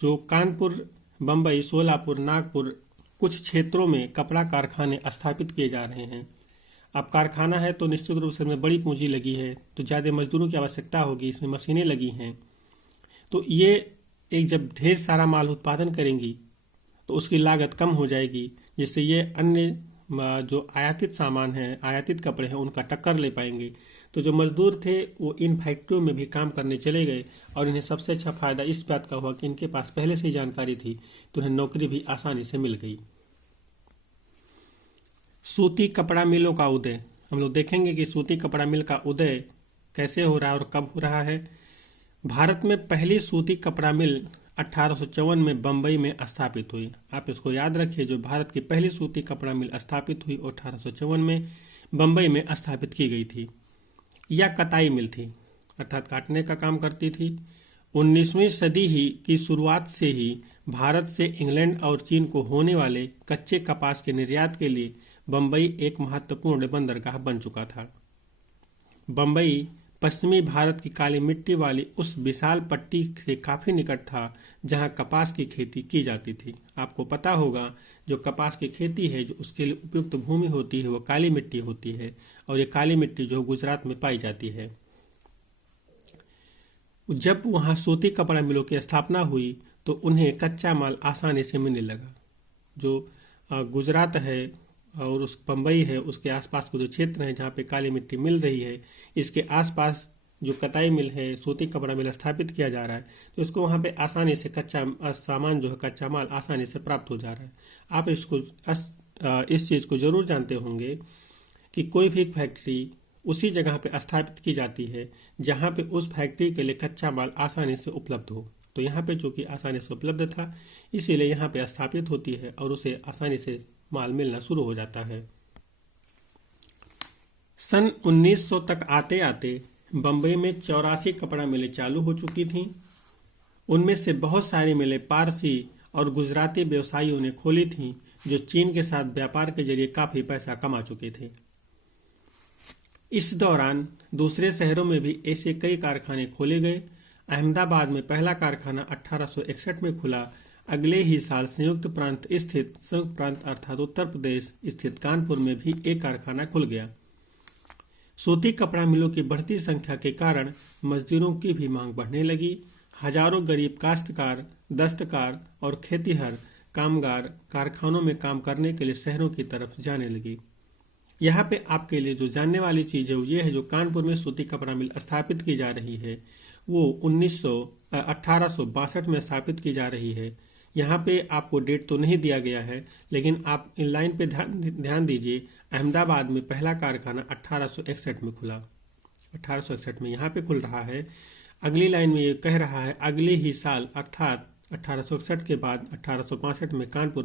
जो कानपुर, बम्बई, सोलापुर, नागपुर कुछ क्षेत्रों में कपड़ा कारखाने स्थापित किए जा रहे हैं। अब कारखाना है तो निश्चित रूप से इसमें बड़ी पूंजी लगी है, तो ज़्यादा मजदूरों की आवश्यकता होगी, इसमें मशीनें लगी हैं। तो ये एक जब ढेर सारा माल उत्पादन करेंगी तो उसकी लागत कम हो जाएगी, जिससे ये अन्य जो आयातित सामान है, आयातित कपड़े हैं, उनका टक्कर ले पाएंगे। तो जो मजदूर थे वो इन फैक्ट्रियों में भी काम करने चले गए और इन्हें सबसे अच्छा फायदा इस बात का हुआ कि इनके पास पहले से ही जानकारी थी, तो उन्हें नौकरी भी आसानी से मिल गई। सूती कपड़ा मिलों का उदय, हम लोग देखेंगे कि सूती कपड़ा मिल का उदय कैसे हो रहा है और कब हो रहा है। भारत में पहली सूती कपड़ा मिल 1854 में बम्बई में स्थापित हुई। आप इसको याद रखिए, जो भारत की पहली सूती कपड़ा मिल स्थापित हुई 1854 में बम्बई में स्थापित की गई थी। यह कताई मिल थी, अर्थात काटने का काम करती थी। 19वीं सदी ही की शुरुआत से ही भारत से इंग्लैंड और चीन को होने वाले कच्चे कपास के निर्यात के लिए बम्बई एक महत्वपूर्ण बंदरगाह बन चुका था। बम्बई पश्चिमी भारत की काली मिट्टी वाली उस विशाल पट्टी से काफ़ी निकट था जहां कपास की खेती की जाती थी। आपको पता होगा जो कपास की खेती है, जो उसके लिए उपयुक्त भूमि होती है वो काली मिट्टी होती है, और ये काली मिट्टी जो गुजरात में पाई जाती है। जब वहां सूती कपड़ा मिलों की स्थापना हुई तो उन्हें कच्चा माल आसानी से मिलने लगा। जो गुजरात है और उस बम्बई है, उसके आसपास के जो क्षेत्र हैं जहाँ पे काली मिट्टी मिल रही है, इसके आसपास जो कताई मिल है, सूती कपड़ा मिल स्थापित किया जा रहा है, तो इसको वहाँ पे आसानी से कच्चा सामान जो है, कच्चा माल आसानी से प्राप्त हो जा रहा है। आप इस चीज़ को ज़रूर जानते होंगे कि कोई भी फैक्ट्री उसी जगह पे स्थापित की जाती है जहाँ पे उस फैक्ट्री के लिए कच्चा माल आसानी से उपलब्ध हो। तो यहाँ पे जो कि आसानी से उपलब्ध था, इसीलिए यहाँ पे स्थापित होती है और उसे आसानी से माल मिलना शुरू हो जाता है। सन 1900 तक आते आते बम्बई में 84 कपड़ा मिलें चालू हो चुकी थीं। उनमें से बहुत सारी मिलें पारसी और गुजराती व्यवसायियों ने खोली थीं, जो चीन के साथ व्यापार के जरिए काफ़ी पैसा कमा चुके थे। इस दौरान दूसरे शहरों में भी ऐसे कई कारखाने खोले गए। अहमदाबाद में पहला कारखाना 1861 में खुला। अगले ही साल संयुक्त प्रांत अर्थात उत्तर प्रदेश स्थित कानपुर में भी एक कारखाना खुल गया। सूती कपड़ा मिलों की बढ़ती संख्या के कारण मजदूरों की भी मांग बढ़ने लगी। हजारों गरीब काश्तकार, दस्तकार और खेतीहर कामगार कारखानों में काम करने के लिए शहरों की तरफ जाने लगे। यहाँ पे आपके लिए जो जानने वाली चीज़ है वो ये है, जो कानपुर में सूती कपड़ा मिल स्थापित की जा रही है वो 1862 में स्थापित की जा रही है। यहाँ पे आपको डेट तो नहीं दिया गया है, लेकिन आप इन लाइन पे ध्यान दीजिए। अहमदाबाद में पहला कारखाना 1861 में खुला, 1861 में यहाँ पे खुल रहा है। अगली लाइन में ये कह रहा है अगले ही साल अर्थात 1861 के बाद 1862 में कानपुर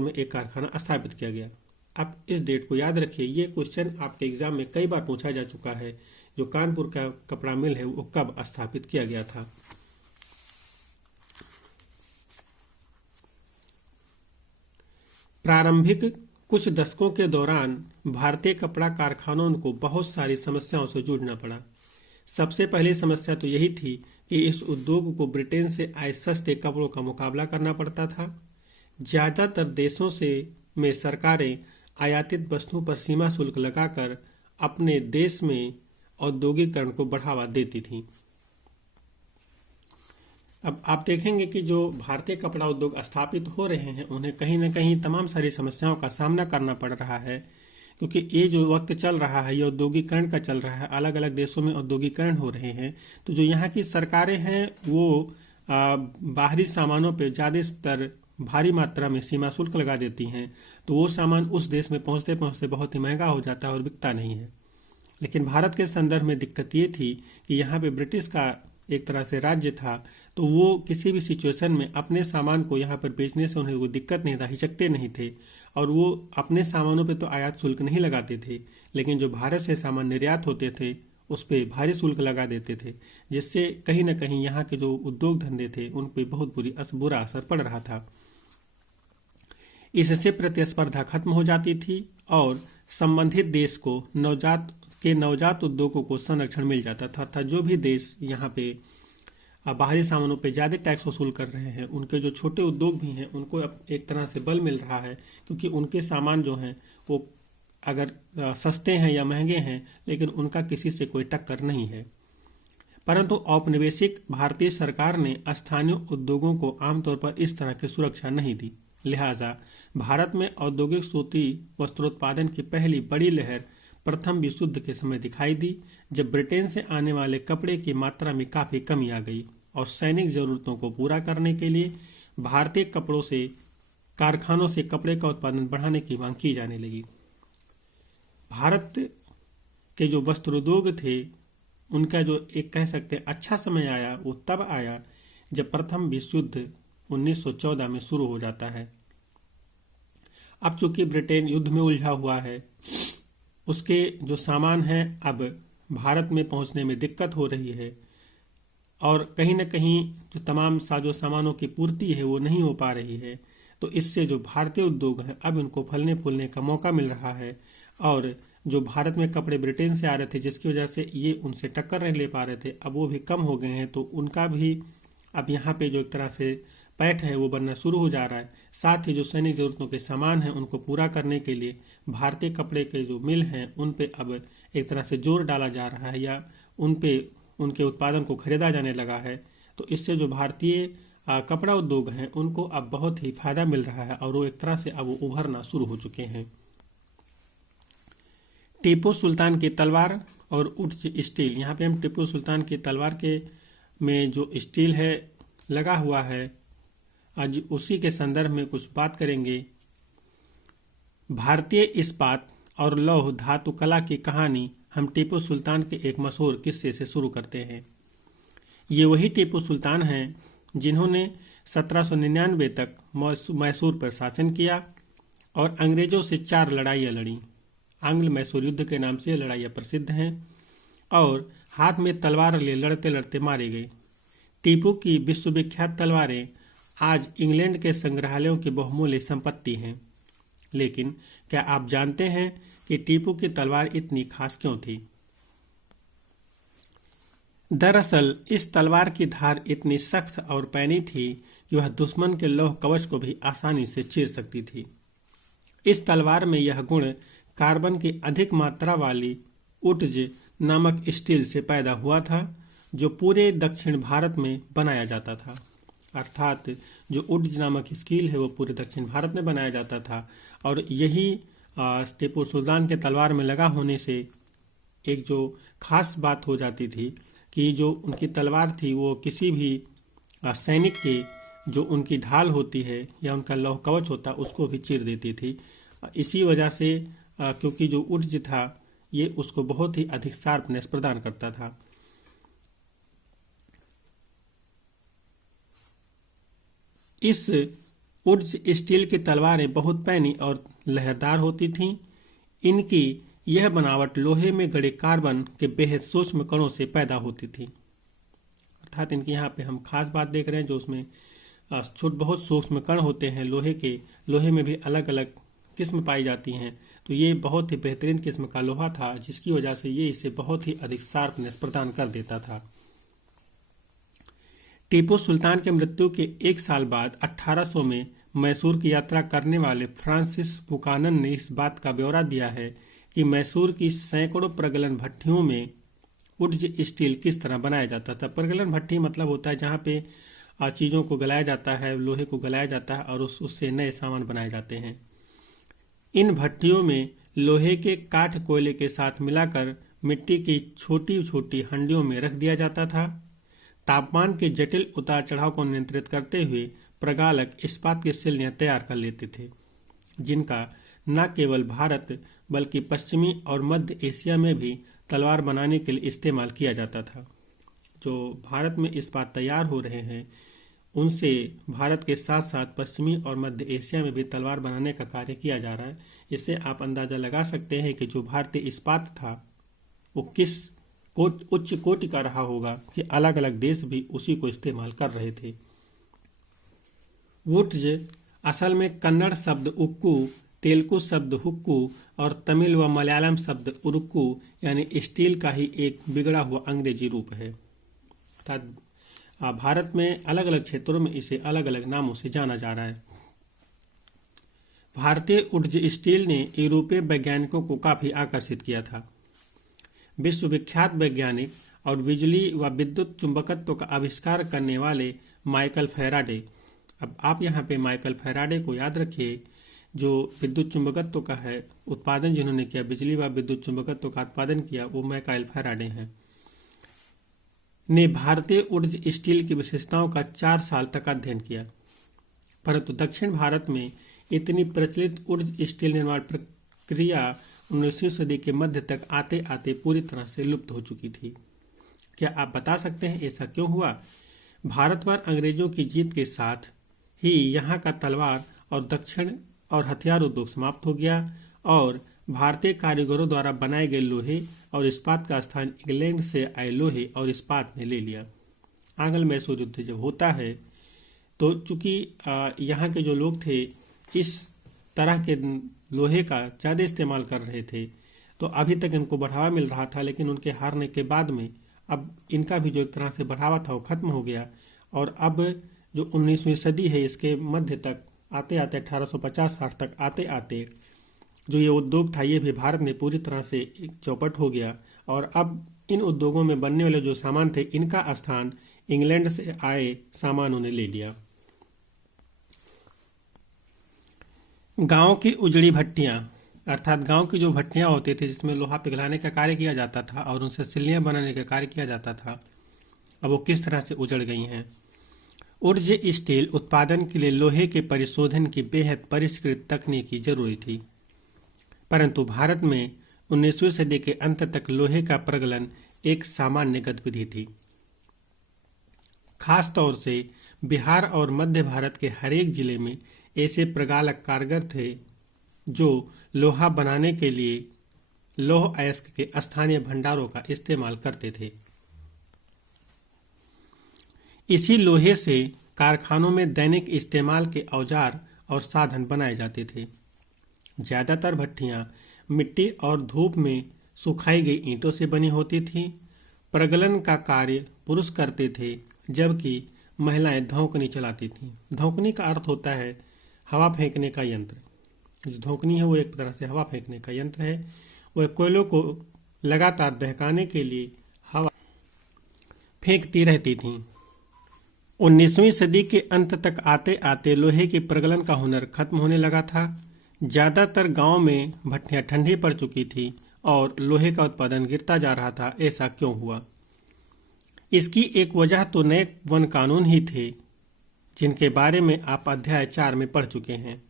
में एक कारखाना स्थापित किया गया। आप इस डेट को याद रखिए। ये क्वेश्चन आपके एग्जाम में कई बार पूछा जा चुका है। जो कानपुर का कपड़ा मिल है वो कब स्थापित किया गया था। प्रारंभिक कुछ दशकों के दौरान भारतीय कपड़ा कारखानों को बहुत सारी समस्याओं से जूझना पड़ा। सबसे पहली समस्या तो यही थी कि इस उद्योग को ब्रिटेन से आए सस्ते कपड़ों का मुकाबला करना पड़ता था। ज़्यादातर देशों में सरकारें आयातित वस्तुओं पर सीमा शुल्क लगाकर अपने देश में औद्योगिकरण को बढ़ावा देती थीं। अब आप देखेंगे कि जो भारतीय कपड़ा उद्योग स्थापित हो रहे हैं उन्हें कहीं ना कहीं तमाम सारी समस्याओं का सामना करना पड़ रहा है, क्योंकि ये जो वक्त चल रहा है ये औद्योगिकरण का चल रहा है। अलग अलग देशों में औद्योगिकरण हो रहे हैं, तो जो यहाँ की सरकारें हैं वो बाहरी सामानों पर ज़्यादातर भारी मात्रा में सीमा शुल्क लगा देती हैं, तो वो सामान उस देश में पहुँचते पहुँचते बहुत ही महंगा हो जाता है और बिकता नहीं है। लेकिन भारत के संदर्भ में दिक्कत ये थी कि यहाँ पे ब्रिटिश का एक तरह से राज्य था, तो वो किसी भी सिचुएशन में अपने सामान को यहाँ पर बेचने से उन्हें कोई दिक्कत नहीं था, हिचकते नहीं थे। और वो अपने सामानों पे तो आयात शुल्क नहीं लगाते थे, लेकिन जो भारत से सामान निर्यात होते थे उस पर भारी शुल्क लगा देते थे, जिससे कहीं ना कहीं यहाँ के जो उद्योग धंधे थे उन पर बहुत बुरा असर पड़ रहा था। इससे प्रतिस्पर्धा खत्म हो जाती थी और संबंधित देश को नवजात उद्योगों को संरक्षण मिल जाता था। जो भी देश यहाँ पे बाहरी सामानों पे ज़्यादा टैक्स वसूल कर रहे हैं, उनके जो छोटे उद्योग भी हैं उनको अब एक तरह से बल मिल रहा है, क्योंकि उनके सामान जो हैं वो अगर सस्ते हैं या महंगे हैं, लेकिन उनका किसी से कोई टक्कर नहीं है। परंतु औपनिवेशिक भारतीय सरकार ने स्थानीय उद्योगों को आमतौर पर इस तरह की सुरक्षा नहीं दी। लिहाजा भारत में औद्योगिक सूती वस्त्रोत्पादन की पहली बड़ी लहर प्रथम विश्व युद्ध के समय दिखाई दी, जब ब्रिटेन से आने वाले कपड़े की मात्रा में काफ़ी कमी आ गई और सैनिक ज़रूरतों को पूरा करने के लिए भारतीय कारखानों से कपड़े का उत्पादन बढ़ाने की मांग की जाने लगी। भारत के जो वस्त्रोद्योग थे उनका जो एक कह सकते हैं अच्छा समय आया, वो तब आया जब प्रथम विश्व युद्ध 1914 में शुरू हो जाता है। अब चूंकि ब्रिटेन युद्ध में उलझा हुआ है, उसके जो सामान हैं अब भारत में पहुंचने में दिक्कत हो रही है और कहीं ना कहीं जो तमाम साजो सामानों की पूर्ति है वो नहीं हो पा रही है। तो इससे जो भारतीय उद्योग हैं अब इनको फलने फूलने का मौका मिल रहा है, और जो भारत में कपड़े ब्रिटेन से आ रहे थे जिसकी वजह से ये उनसे टक्कर नहीं ले पा रहे थे, अब वो भी कम हो गए हैं, तो उनका भी अब यहाँ पे जो एक तरह से पैठ है वो बनना शुरू हो जा रहा है। साथ ही जो सैनिक ज़रूरतों के सामान हैं उनको पूरा करने के लिए भारतीय कपड़े के जो मिल हैं उन पे अब एक तरह से जोर डाला जा रहा है या उन पे उनके उत्पादन को खरीदा जाने लगा है। तो इससे जो भारतीय कपड़ा उद्योग हैं उनको अब बहुत ही फायदा मिल रहा है और वो एक तरह से अब वो उभरना शुरू हो चुके हैं। टीपू सुल्तान की तलवार और उट स्टील, यहाँ पे हम टीपू सुल्तान की तलवार के में जो स्टील है लगा हुआ है, आज उसी के संदर्भ में कुछ बात करेंगे। भारतीय इस्पात और लौह धातु कला की कहानी हम टीपू सुल्तान के एक मशहूर किस्से से शुरू करते हैं। ये वही टीपू सुल्तान हैं जिन्होंने 1799 तक मैसूर पर शासन किया और अंग्रेजों से 4 लड़ाइयाँ लड़ी। आंग्ल मैसूर युद्ध के नाम से लड़ाइयाँ प्रसिद्ध हैं और हाथ में तलवार लिए लड़ते लड़ते मारे गए। टीपू की विश्वविख्यात तलवारें आज इंग्लैंड के संग्रहालयों की बहुमूल्य संपत्ति हैं। लेकिन क्या आप जानते हैं कि टीपू की तलवार इतनी खास क्यों थी। दरअसल इस तलवार की धार इतनी सख्त और पैनी थी कि वह दुश्मन के लौह कवच को भी आसानी से चीर सकती थी। इस तलवार में यह गुण कार्बन की अधिक मात्रा वाली उट्ज नामक स्टील से पैदा हुआ था, जो पूरे दक्षिण भारत में बनाया जाता था। अर्थात जो उट्ज नामक स्टील है वो पूरे दक्षिण भारत में बनाया जाता था, और यही टीपू सुल्तान के तलवार में लगा होने से एक जो खास बात हो जाती थी कि जो उनकी तलवार थी वो किसी भी सैनिक के जो उनकी ढाल होती है या उनका लौह कवच होता उसको भी चीर देती थी। इसी वजह से क्योंकि जो उट्ज था ये उसको बहुत ही अधिक शार्पनेस प्रदान करता था। इस उट्ज स्टील की तलवारें बहुत पैनी और लहरदार होती थीं। इनकी यह बनावट लोहे में गड़े कार्बन के बेहद सूक्ष्म कणों से पैदा होती थी। अर्थात इनकी यहाँ पे हम खास बात देख रहे हैं, जो उसमें बहुत सूक्ष्म कण होते हैं लोहे के। लोहे में भी अलग अलग किस्म पाई जाती हैं, तो ये बहुत ही बेहतरीन किस्म का लोहा था, जिसकी वजह से ये इसे बहुत ही अधिक शार्पनेस प्रदान कर देता था। टीपू सुल्तान के मृत्यु के एक साल बाद 1800 में मैसूर की यात्रा करने वाले फ्रांसिस बुकानन ने इस बात का ब्यौरा दिया है कि मैसूर की सैकड़ों प्रगलन भट्टियों में उट्ज स्टील किस तरह बनाया जाता था। प्रगलन भट्टी मतलब होता है जहाँ पे चीज़ों को गलाया जाता है, लोहे को गलाया जाता है और उससे नए सामान बनाए जाते हैं। इन भट्टियों में लोहे के काठ कोयले के साथ मिलाकर मिट्टी की छोटी छोटी हंडियों में रख दिया जाता था। तापमान के जटिल उतार चढ़ाव को नियंत्रित करते हुए प्रगालक इस्पात की सिल्लियाँ तैयार कर लेते थे, जिनका न केवल भारत बल्कि पश्चिमी और मध्य एशिया में भी तलवार बनाने के लिए इस्तेमाल किया जाता था। जो भारत में इस्पात तैयार हो रहे हैं उनसे भारत के साथ साथ पश्चिमी और मध्य एशिया में भी तलवार बनाने का कार्य किया जा रहा है। इससे आप अंदाज़ा लगा सकते हैं कि जो भारतीय इस्पात था वो किस उच्च कोटि का रहा होगा कि अलग अलग देश भी उसी को इस्तेमाल कर रहे थे। वुट्ज असल में कन्नड़ शब्द उक्कू, तेलुगु शब्द हुक्कू और तमिल व मलयालम शब्द उरुक्कू यानी स्टील का ही एक बिगड़ा हुआ अंग्रेजी रूप है। अर्थात भारत में अलग अलग क्षेत्रों में इसे अलग अलग नामों से जाना जा रहा है। भारतीय उट्ज स्टील ने यूरोपीय वैज्ञानिकों को काफ़ी आकर्षित किया था। विश्वविख्यात वैज्ञानिक और बिजली व विद्युत चुंबकत्व का आविष्कार करने वाले माइकल फैराडे, अब आप यहाँ पे माइकल फैराडे को याद रखिए, जो विद्युत चुंबकत्व का है उत्पादन जिन्होंने किया, बिजली व विद्युत चुंबकत्व का उत्पादन किया, वो माइकल फैराडे हैं, ने भारतीय उट्ज स्टील की विशेषताओं का 4 साल तक अध्ययन किया। परंतु दक्षिण भारत में इतनी प्रचलित उट्ज स्टील निर्माण प्रक्रिया 19वीं सदी के मध्य तक आते आते पूरी तरह से लुप्त हो चुकी थी। क्या आप बता सकते हैं ऐसा क्यों हुआ? भारत पर अंग्रेजों की जीत के साथ ही यहाँ का तलवार और दक्षिण और हथियार उद्योग समाप्त हो गया और भारतीय कारीगरों द्वारा बनाए गए लोहे और इस्पात का स्थान इंग्लैंड से आए लोहे और इस्पात ने ले लिया। आंग्ल मैसूर युद्ध जब होता है तो चूंकि यहाँ के जो लोग थे इस तरह के लोहे का ज़्यादा इस्तेमाल कर रहे थे, तो अभी तक इनको बढ़ावा मिल रहा था, लेकिन उनके हारने के बाद में अब इनका भी जो एक तरह से बढ़ावा था वो खत्म हो गया। और अब जो 19वीं सदी है इसके मध्य तक आते आते 1850-60 तक आते आते जो ये उद्योग था ये भी भारत में पूरी तरह से एक चौपट हो गया। और अब इन उद्योगों में बनने वाले जो सामान थे इनका स्थान इंग्लैंड से आए सामानों ने ले लिया। गांव की उजड़ी भट्टियाँ, अर्थात गांव की जो भट्टियाँ होती थी जिसमें लोहा पिघलाने का कार्य किया जाता था और उनसे सिल्लियाँ बनाने का कार्य किया जाता था, अब वो किस तरह से उजड़ गई हैं। उट्ज स्टील उत्पादन के लिए लोहे के परिशोधन की बेहद परिष्कृत तकनीक की जरूरी थी, परंतु भारत में 19वीं सदी के अंत तक लोहे का प्रगलन एक सामान्य गतिविधि थी। खास तौर से बिहार और मध्य भारत के हरेक जिले में ऐसे प्रगालक कारगर थे जो लोहा बनाने के लिए लौह अयस्क के स्थानीय भंडारों का इस्तेमाल करते थे। इसी लोहे से कारखानों में दैनिक इस्तेमाल के औजार और साधन बनाए जाते थे। ज़्यादातर भट्टियाँ मिट्टी और धूप में सुखाई गई ईंटों से बनी होती थी। प्रगलन का कार्य पुरुष करते थे, जबकि महिलाएं धौंकनी चलाती थीं। धौंकनी का अर्थ होता है हवा फेंकने का यंत्र। जो धौंकनी है वो एक तरह से हवा फेंकने का यंत्र है। वह कोयलों को लगातार दहकाने के लिए हवा फेंकती रहती थीं। 19वीं सदी के अंत तक आते आते लोहे की प्रगलन का हुनर खत्म होने लगा था। ज़्यादातर गांव में भट्टियां ठंडी पड़ चुकी थी और लोहे का उत्पादन गिरता जा रहा था। ऐसा क्यों हुआ? इसकी एक वजह तो नए वन कानून ही थे, जिनके बारे में आप अध्याय 4 में पढ़ चुके हैं।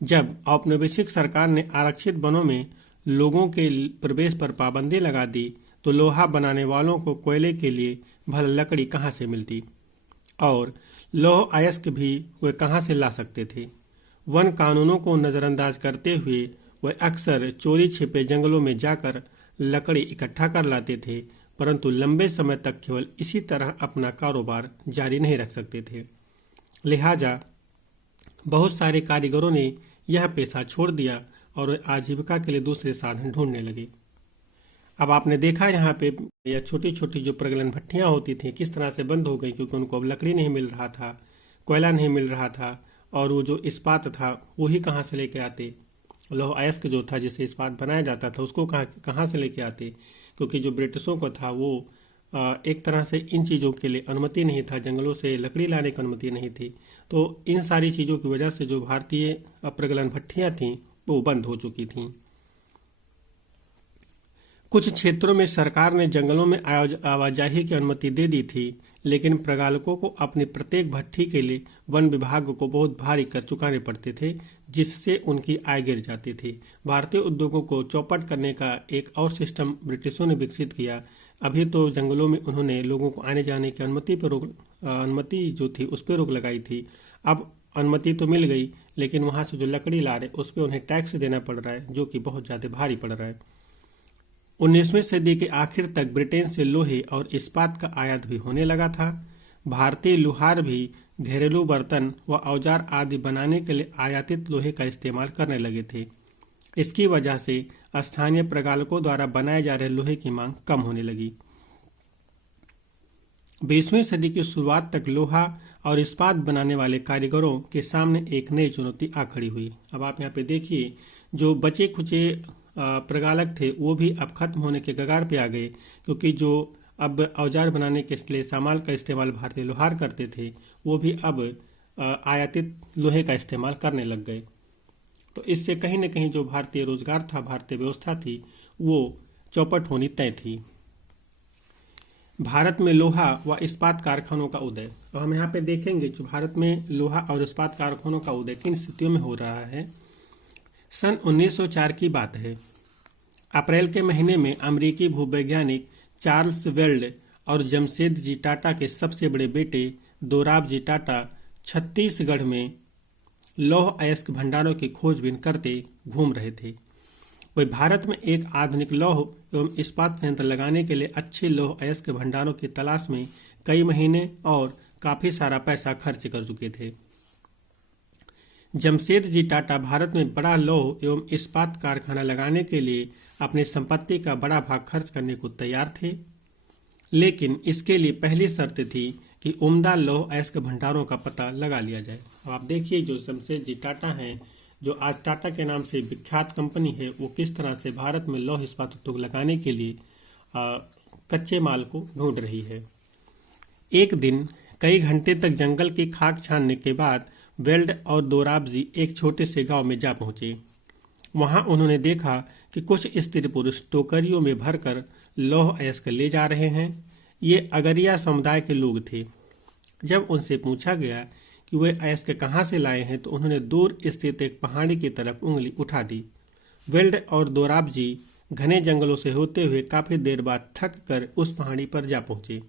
जब औपनिवेशिक सरकार ने आरक्षित वनों में लोगों के प्रवेश पर पाबंदी लगा दी, तो लोहा बनाने वालों को कोयले के लिए भला लकड़ी कहाँ से मिलती, और लौह अयस्क भी वे कहाँ से ला सकते थे। वन कानूनों को नज़रअंदाज करते हुए वे अक्सर चोरी छिपे जंगलों में जाकर लकड़ी इकट्ठा कर लाते थे, परंतु लंबे समय तक केवल इसी तरह अपना कारोबार जारी नहीं रख सकते थे। लिहाजा बहुत सारे कारीगरों ने यह पेशा छोड़ दिया और वे आजीविका के लिए दूसरे साधन ढूंढने लगे। अब आपने देखा यहाँ पे यह छोटी छोटी जो प्रगलन भट्टियाँ होती थी किस तरह से बंद हो गई, क्योंकि उनको अब लकड़ी नहीं मिल रहा था, कोयला नहीं मिल रहा था, और वो जो इस्पात था वही कहाँ से लेके आते। लौह अयस्क जो था जिससे इस्पात बनाया जाता था उसको कहाँ से लेके आते, क्योंकि जो ब्रिटिशों को था वो एक तरह से इन चीज़ों के लिए अनुमति नहीं था, जंगलों से लकड़ी लाने की अनुमति नहीं थी। तो इन सारी चीज़ों की वजह से जो भारतीय प्रगलन भट्टियाँ थीं वो बंद हो चुकी थीं। कुछ क्षेत्रों में सरकार ने जंगलों में आवाजाही की अनुमति दे दी थी, लेकिन प्रगालकों को अपनी प्रत्येक भट्टी के लिए वन विभाग को बहुत भारी कर चुकाने पड़ते थे, जिससे उनकी आय गिर जाती थी। भारतीय उद्योगों को चौपट करने का एक और सिस्टम ब्रिटिशों ने विकसित किया। अभी तो जंगलों में उन्होंने लोगों को आने जाने की अनुमति जो थी उस पर रोक लगाई थी। अब अनुमति तो मिल गई, लेकिन वहाँ से जो लकड़ी ला रहे उस पर उन्हें टैक्स देना पड़ रहा है, जो कि बहुत ज़्यादा भारी पड़ रहा है। 19वीं सदी के आखिर तक ब्रिटेन से लोहे और इस्पात का आयात भी होने लगा था। भारतीय लुहार भी घरेलू बर्तन व औजार आदि बनाने के लिए आयातित लोहे का इस्तेमाल करने लगे थे। इसकी वजह से स्थानीय प्रगालकों द्वारा बनाए जा रहे लोहे की मांग कम होने लगी। 20वीं सदी की शुरुआत तक लोहा और इस्पात बनाने वाले कारीगरों के सामने एक नई चुनौती आ खड़ी हुई। अब आप यहाँ पे देखिए, जो बचे खुचे प्रगालक थे वो भी अब खत्म होने के कगार पे आ गए, क्योंकि जो अब औजार बनाने के लिए सामान का इस्तेमाल भारतीय लोहार करते थे वो भी अब आयातित लोहे का इस्तेमाल करने लग गए। तो इससे कहीं न कहीं जो भारतीय रोजगार था, भारतीय व्यवस्था थी, वो चौपट होनी तय थी। भारत में लोहा व इस्पात कारखानों का उदय। तो हम यहाँ पे देखेंगे जो भारत में लोहा और इस्पात कारखानों का उदय किन स्थितियों में हो रहा है। सन 1904 की बात है। अप्रैल के महीने में अमेरिकी भूवैज्ञानिक चार्ल्स वेल्ड और जमशेदजी टाटा के सबसे बड़े बेटे दोराबजी टाटा छत्तीसगढ़ में लौह अयस्क भंडारों की खोजबीन करते घूम रहे थे। वे भारत में एक आधुनिक लौह एवं इस्पात संयंत्र लगाने के लिए अच्छे लौह अयस्क भंडारों की तलाश में कई महीने और काफ़ी सारा पैसा खर्च कर चुके थे। जमशेदजी टाटा भारत में बड़ा लौह एवं इस्पात कारखाना लगाने के लिए अपनी संपत्ति का बड़ा भाग खर्च करने को तैयार थे, लेकिन इसके लिए पहली शर्त थी कि उम्दा लौह अयस्क भंडारों का पता लगा लिया जाए। अब आप देखिए जो जमशेदजी टाटा हैं, जो आज टाटा के नाम से विख्यात कंपनी है, वो किस तरह से भारत में लौह इस्पात उद्योग लगाने के लिए कच्चे माल को ढूंढ रही है। एक दिन कई घंटे तक जंगल की खाक छानने के बाद वेल्ड और दोराबजी एक छोटे से गांव में जा पहुंचे। वहां उन्होंने देखा कि कुछ स्त्री पुरुष टोकरियों में भरकर लौह अयस्क ले जा रहे हैं। ये अगरिया समुदाय के लोग थे। जब उनसे पूछा गया कि वे अयस्क कहाँ से लाए हैं, तो उन्होंने दूर स्थित एक पहाड़ी की तरफ उंगली उठा दी। वेल्ड और दोराबजी घने जंगलों से होते हुए काफी देर बाद थक कर उस पहाड़ी पर जा पहुंचे।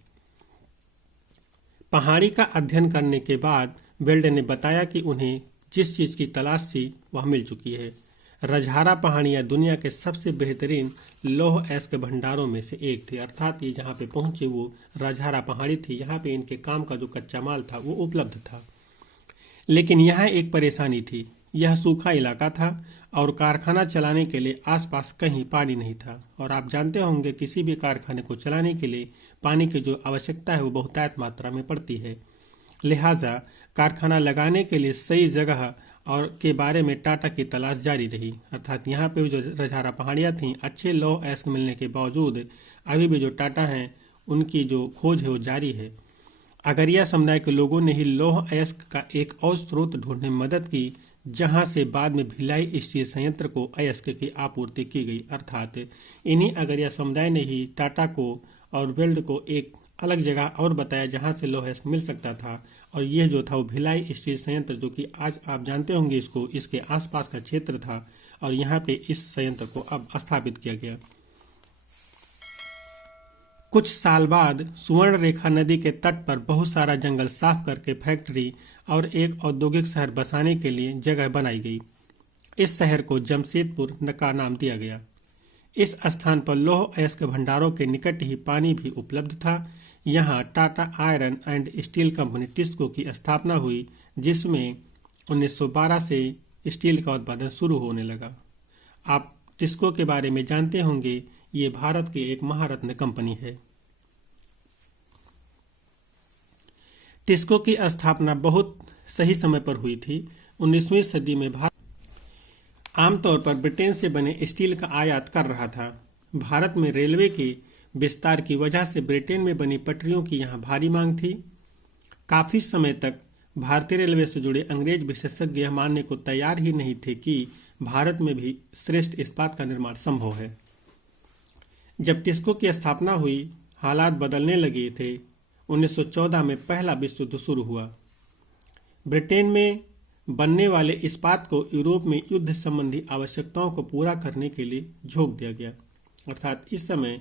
पहाड़ी का अध्ययन करने के बाद वेल्ड ने बताया कि उन्हें जिस चीज की तलाश थी वह मिल चुकी है। रजहारा पहाड़ियाँ दुनिया के सबसे बेहतरीन लौह अयस्क भंडारों में से एक थी। अर्थात ये जहाँ पे पहुंचे वो रजहारा पहाड़ी थी। यहाँ पे इनके काम का जो कच्चा माल था वो उपलब्ध था, लेकिन यहाँ एक परेशानी थी। यह सूखा इलाका था और कारखाना चलाने के लिए आसपास कहीं पानी नहीं था। और आप जानते होंगे किसी भी कारखाने को चलाने के लिए पानी की जो आवश्यकता है वो बहुतायत मात्रा में पड़ती है। लिहाजा कारखाना लगाने के लिए सही जगह और के बारे में टाटा की तलाश जारी रही। अर्थात यहाँ पे जो रजहारा पहाड़ियाँ थीं, अच्छे लौह अयस्क मिलने के बावजूद अभी भी जो टाटा हैं उनकी जो खोज है वो जारी है। अगरिया समुदाय के लोगों ने ही लौह अयस्क का एक और स्रोत ढूंढने में मदद की, जहां से बाद में भिलाई स्टील संयंत्र को अयस्क की आपूर्ति की गई। अर्थात इन्हीं अगरिया समुदाय ने ही टाटा को और वेल्ड को एक अलग जगह और बताया जहां से लौह अयस्क मिल सकता था, और यह जो था वो भिलाई स्टील संयंत्र, जो कि आज आप जानते होंगे इसको, इसके आसपास का क्षेत्र था और यहाँ पे इस संयंत्र को अब स्थापित किया गया। कुछ साल बाद सुवर्ण रेखा नदी के तट पर बहुत सारा जंगल साफ करके फैक्ट्री और एक औद्योगिक शहर बसाने के लिए जगह बनाई गई। इस शहर को जमशेदपुर का नाम दिया गया। इस स्थान पर लौह अयस्क भंडारों के निकट ही पानी भी उपलब्ध था। यहाँ Tata iron and steel company TISCO की स्थापना हुई, जिसमें 1912 से स्टील का उत्पादन शुरू होने लगा। आप टिस्को के बारे में जानते होंगे, ये भारत की एक महारत्न कंपनी है। टिस्को की स्थापना बहुत सही समय पर हुई थी। 19वीं सदी में भारत आमतौर पर ब्रिटेन से बने स्टील का आयात कर रहा था। भारत में रेलवे के विस्तार की वजह से ब्रिटेन में बनी पटरियों की यहाँ भारी मांग थी। काफी समय तक भारतीय रेलवे से जुड़े अंग्रेज विशेषज्ञ यह मानने को तैयार ही नहीं थे कि भारत में भी श्रेष्ठ इस्पात का निर्माण संभव है। जब टिस्को की स्थापना हुई, हालात बदलने लगे थे। 1914 में पहला विश्व युद्ध शुरू हुआ। ब्रिटेन में बनने वाले इस्पात को यूरोप में युद्ध संबंधी आवश्यकताओं को पूरा करने के लिए झोंक दिया गया। अर्थात इस समय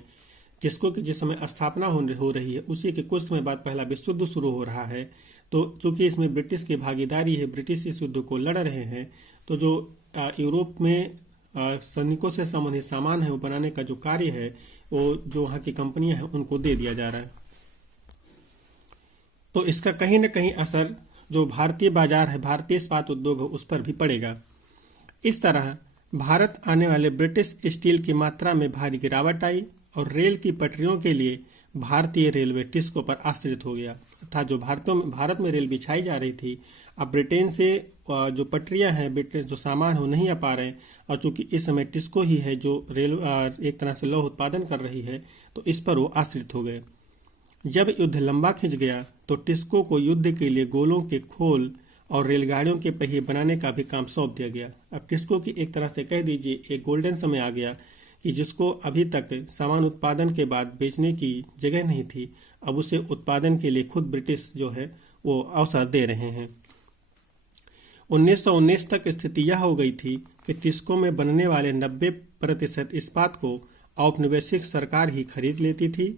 टिस्को की जिस समय स्थापना हो रही है, उसी के कुछ समय बाद पहला विश्व युद्ध शुरू हो रहा है। तो चूंकि इसमें ब्रिटिश की भागीदारी है, ब्रिटिश इस युद्ध को लड़ रहे हैं, तो जो यूरोप में सैनिकों से संबंधित सामान है वो बनाने का जो कार्य है वो जो वहाँ की कंपनियां हैं उनको दे दिया जा रहा है। तो इसका कहीं ना कहीं असर जो भारतीय बाजार है, भारतीय इस्पात उद्योग है, उस पर भी पड़ेगा। इस तरह भारत आने वाले ब्रिटिश स्टील की मात्रा में भारी गिरावट आई और रेल की पटरियों के लिए भारतीय रेलवे टिस्को पर आश्रित हो गया। अर्थात जो भारत में रेल बिछाई जा रही थी, अब ब्रिटेन से जो पटरियां हैं, ब्रिटेन जो सामान है वो नहीं आ पा रहे हैं, और चूंकि इस समय टिस्को ही है जो रेल एक तरह से लौह उत्पादन कर रही है, तो इस पर वो आश्रित हो गए। जब युद्ध लंबा खिंच गया तो टिस्को को युद्ध के लिए गोलों के खोल और रेलगाड़ियों के पहिए बनाने का भी काम सौंप दिया गया। अब टिस्को की एक तरह से कह दीजिए एक गोल्डन समय आ गया कि जिसको अभी तक सामान उत्पादन के बाद बेचने की जगह नहीं थी, अब उसे उत्पादन के लिए खुद ब्रिटिश जो है वो अवसर दे रहे हैं। 1919 तक स्थिति यह हो गई थी कि टिस्को में बनने वाले 90% इस्पात को औपनिवेशिक सरकार ही खरीद लेती थी।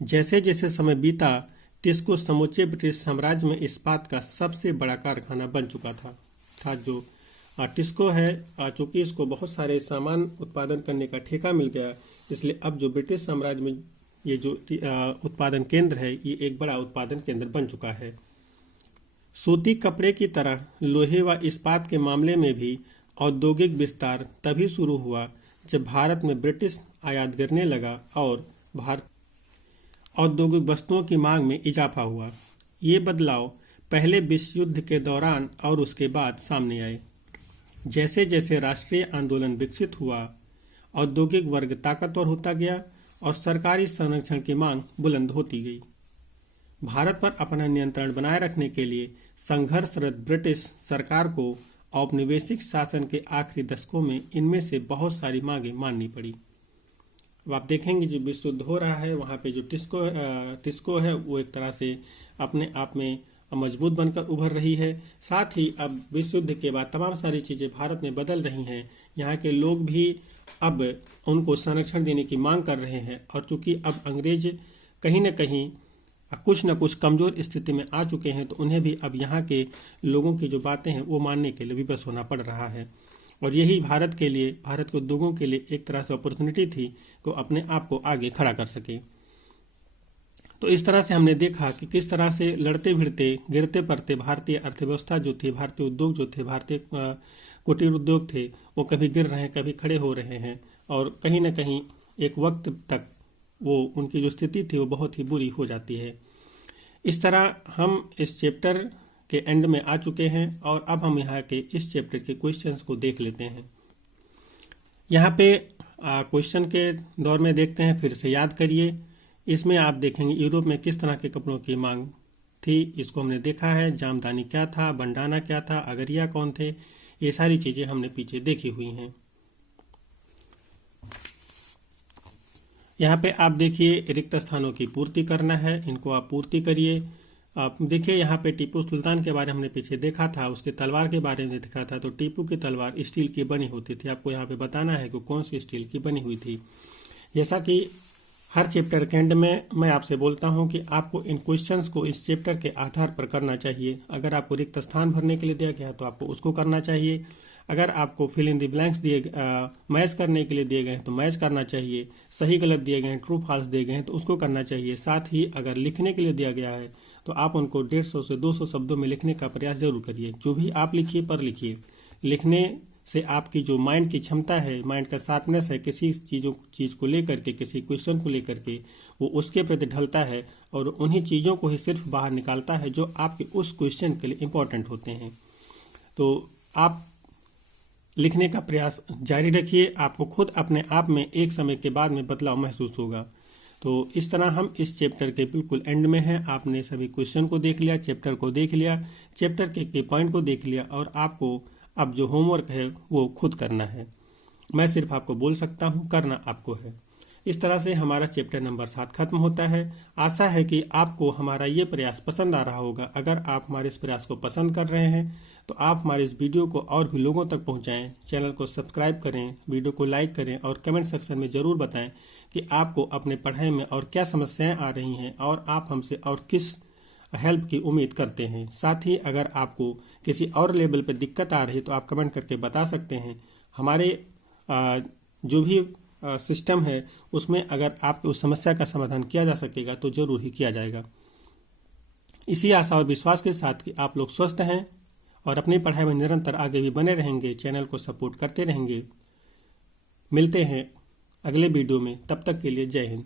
जैसे जैसे समय बीता, टिस्को समूचे ब्रिटिश साम्राज्य में इस्पात का सबसे बड़ा कारखाना बन चुका था। जो टिस्को है, चूंकि इसको बहुत सारे सामान उत्पादन करने का ठेका मिल गया, इसलिए अब जो ब्रिटिश साम्राज्य में ये जो उत्पादन केंद्र है, ये एक बड़ा उत्पादन केंद्र बन चुका है। सूती कपड़े की तरह लोहे व इस्पात के मामले में भी औद्योगिक विस्तार तभी शुरू हुआ जब भारत में ब्रिटिश आयात गिरने लगा और भारत औद्योगिक वस्तुओं की मांग में इजाफा हुआ। ये बदलाव पहले विश्व युद्ध के दौरान और उसके बाद सामने आए। जैसे जैसे राष्ट्रीय आंदोलन विकसित हुआ, औद्योगिक वर्ग ताकतवर होता गया और सरकारी संरक्षण की मांग बुलंद होती गई। भारत पर अपना नियंत्रण बनाए रखने के लिए संघर्षरत ब्रिटिश सरकार को औपनिवेशिक शासन के आखिरी दशकों में इनमें से बहुत सारी मांगें माननी पड़ी। अब आप देखेंगे जो विश्व युद्ध हो रहा है, वहाँ पे जो टिस्को है वो एक तरह से अपने आप में मजबूत बनकर उभर रही है। साथ ही अब विश्व युद्ध के बाद तमाम सारी चीज़ें भारत में बदल रही हैं। यहाँ के लोग भी अब उनको संरक्षण देने की मांग कर रहे हैं, और चूंकि अब अंग्रेज कहीं न कहीं कुछ न कुछ कमज़ोर स्थिति में आ चुके हैं, तो उन्हें भी अब यहाँ के लोगों की जो बातें हैं वो मानने के लिए विवश होना पड़ रहा है। और यही भारत के लिए, भारत के उद्योगों के लिए एक तरह से अपॉर्चुनिटी थी कि अपने आप को आगे खड़ा कर सके। तो इस तरह से हमने देखा कि किस तरह से लड़ते भिड़ते गिरते पड़ते भारतीय अर्थव्यवस्था जो थी, भारतीय उद्योग जो थे, भारतीय कुटीर उद्योग थे, वो कभी गिर रहे हैं, कभी खड़े हो रहे हैं, और कहीं ना कहीं एक वक्त तक वो उनकी जो स्थिति थी वो बहुत ही बुरी हो जाती है। इस तरह हम इस चैप्टर के एंड में आ चुके हैं और अब हम यहाँ के इस चैप्टर के क्वेश्चंस को देख लेते हैं। यहाँ पे क्वेश्चन के दौर में देखते हैं, फिर से याद करिए। इसमें आप देखेंगे यूरोप में किस तरह के कपड़ों की मांग थी, इसको हमने देखा है। जामदानी क्या था, बंडाना क्या था, अगरिया कौन थे, ये सारी चीज़ें हमने पीछे देखी हुई हैं। यहाँ पे आप देखिए रिक्त स्थानों की पूर्ति करना है, इनको आप पूर्ति करिए। आप देखिए यहाँ पे टीपू सुल्तान के बारे में हमने पीछे देखा था, उसके तलवार के बारे में देखा था। तो टीपू की तलवार स्टील की बनी होती थी। आपको यहाँ पे बताना है कि कौन सी स्टील की बनी हुई थी। जैसा कि हर चैप्टर के एंड में मैं आपसे बोलता हूँ कि आपको इन क्वेश्चंस को इस चैप्टर के आधार पर करना चाहिए। अगर आपको रिक्त स्थान भरने के लिए दिया गया तो आपको उसको करना चाहिए। अगर आपको fill in the blanks match करने के लिए दिए गए हैं तो मैच करना चाहिए। सही गलत दिए गए हैं, ट्रू फॉल्स दिए गए हैं तो उसको करना चाहिए। साथ ही अगर लिखने के लिए दिया गया है तो आप उनको 150 से 200 शब्दों में लिखने का प्रयास जरूर करिए। जो भी आप लिखिए पर लिखिए। लिखने से आपकी जो माइंड की क्षमता है, माइंड का शार्पनेस है, किसी चीज़ को लेकर के, किसी क्वेश्चन को लेकर के वो उसके प्रति ढलता है और उन्हीं चीज़ों को ही सिर्फ बाहर निकालता है जो आपके उस क्वेश्चन के लिए इम्पोर्टेंट होते हैं। तो आप लिखने का प्रयास जारी रखिए। आपको खुद अपने आप में एक समय के बाद में बदलाव महसूस होगा। तो इस तरह हम इस चैप्टर के बिल्कुल एंड में हैं। आपने सभी क्वेश्चन को देख लिया, चैप्टर को देख लिया, चैप्टर के पॉइंट को देख लिया और आपको अब जो होमवर्क है वो खुद करना है। मैं सिर्फ आपको बोल सकता हूँ, करना आपको है। इस तरह से हमारा चैप्टर नंबर 7 खत्म होता है। आशा है कि आपको हमारा ये प्रयास पसंद आ रहा होगा। अगर आप हमारे इस प्रयास को पसंद कर रहे हैं तो आप हमारे इस वीडियो को और भी लोगों तक पहुंचाएं, चैनल को सब्सक्राइब करें, वीडियो को लाइक करें और कमेंट सेक्शन में ज़रूर बताएं कि आपको अपने पढ़ाई में और क्या समस्याएं आ रही हैं और आप हमसे और किस हेल्प की उम्मीद करते हैं। साथ ही अगर आपको किसी और लेवल पर दिक्कत आ रही तो आप कमेंट करके बता सकते हैं। हमारे जो भी सिस्टम है उसमें अगर आपकी उस समस्या का समाधान किया जा सकेगा तो जरूर ही किया जाएगा। इसी आशा और विश्वास के साथ कि आप लोग स्वस्थ हैं और अपनी पढ़ाई में निरंतर आगे भी बने रहेंगे, चैनल को सपोर्ट करते रहेंगे। मिलते हैं अगले वीडियो में, तब तक के लिए जय हिंद।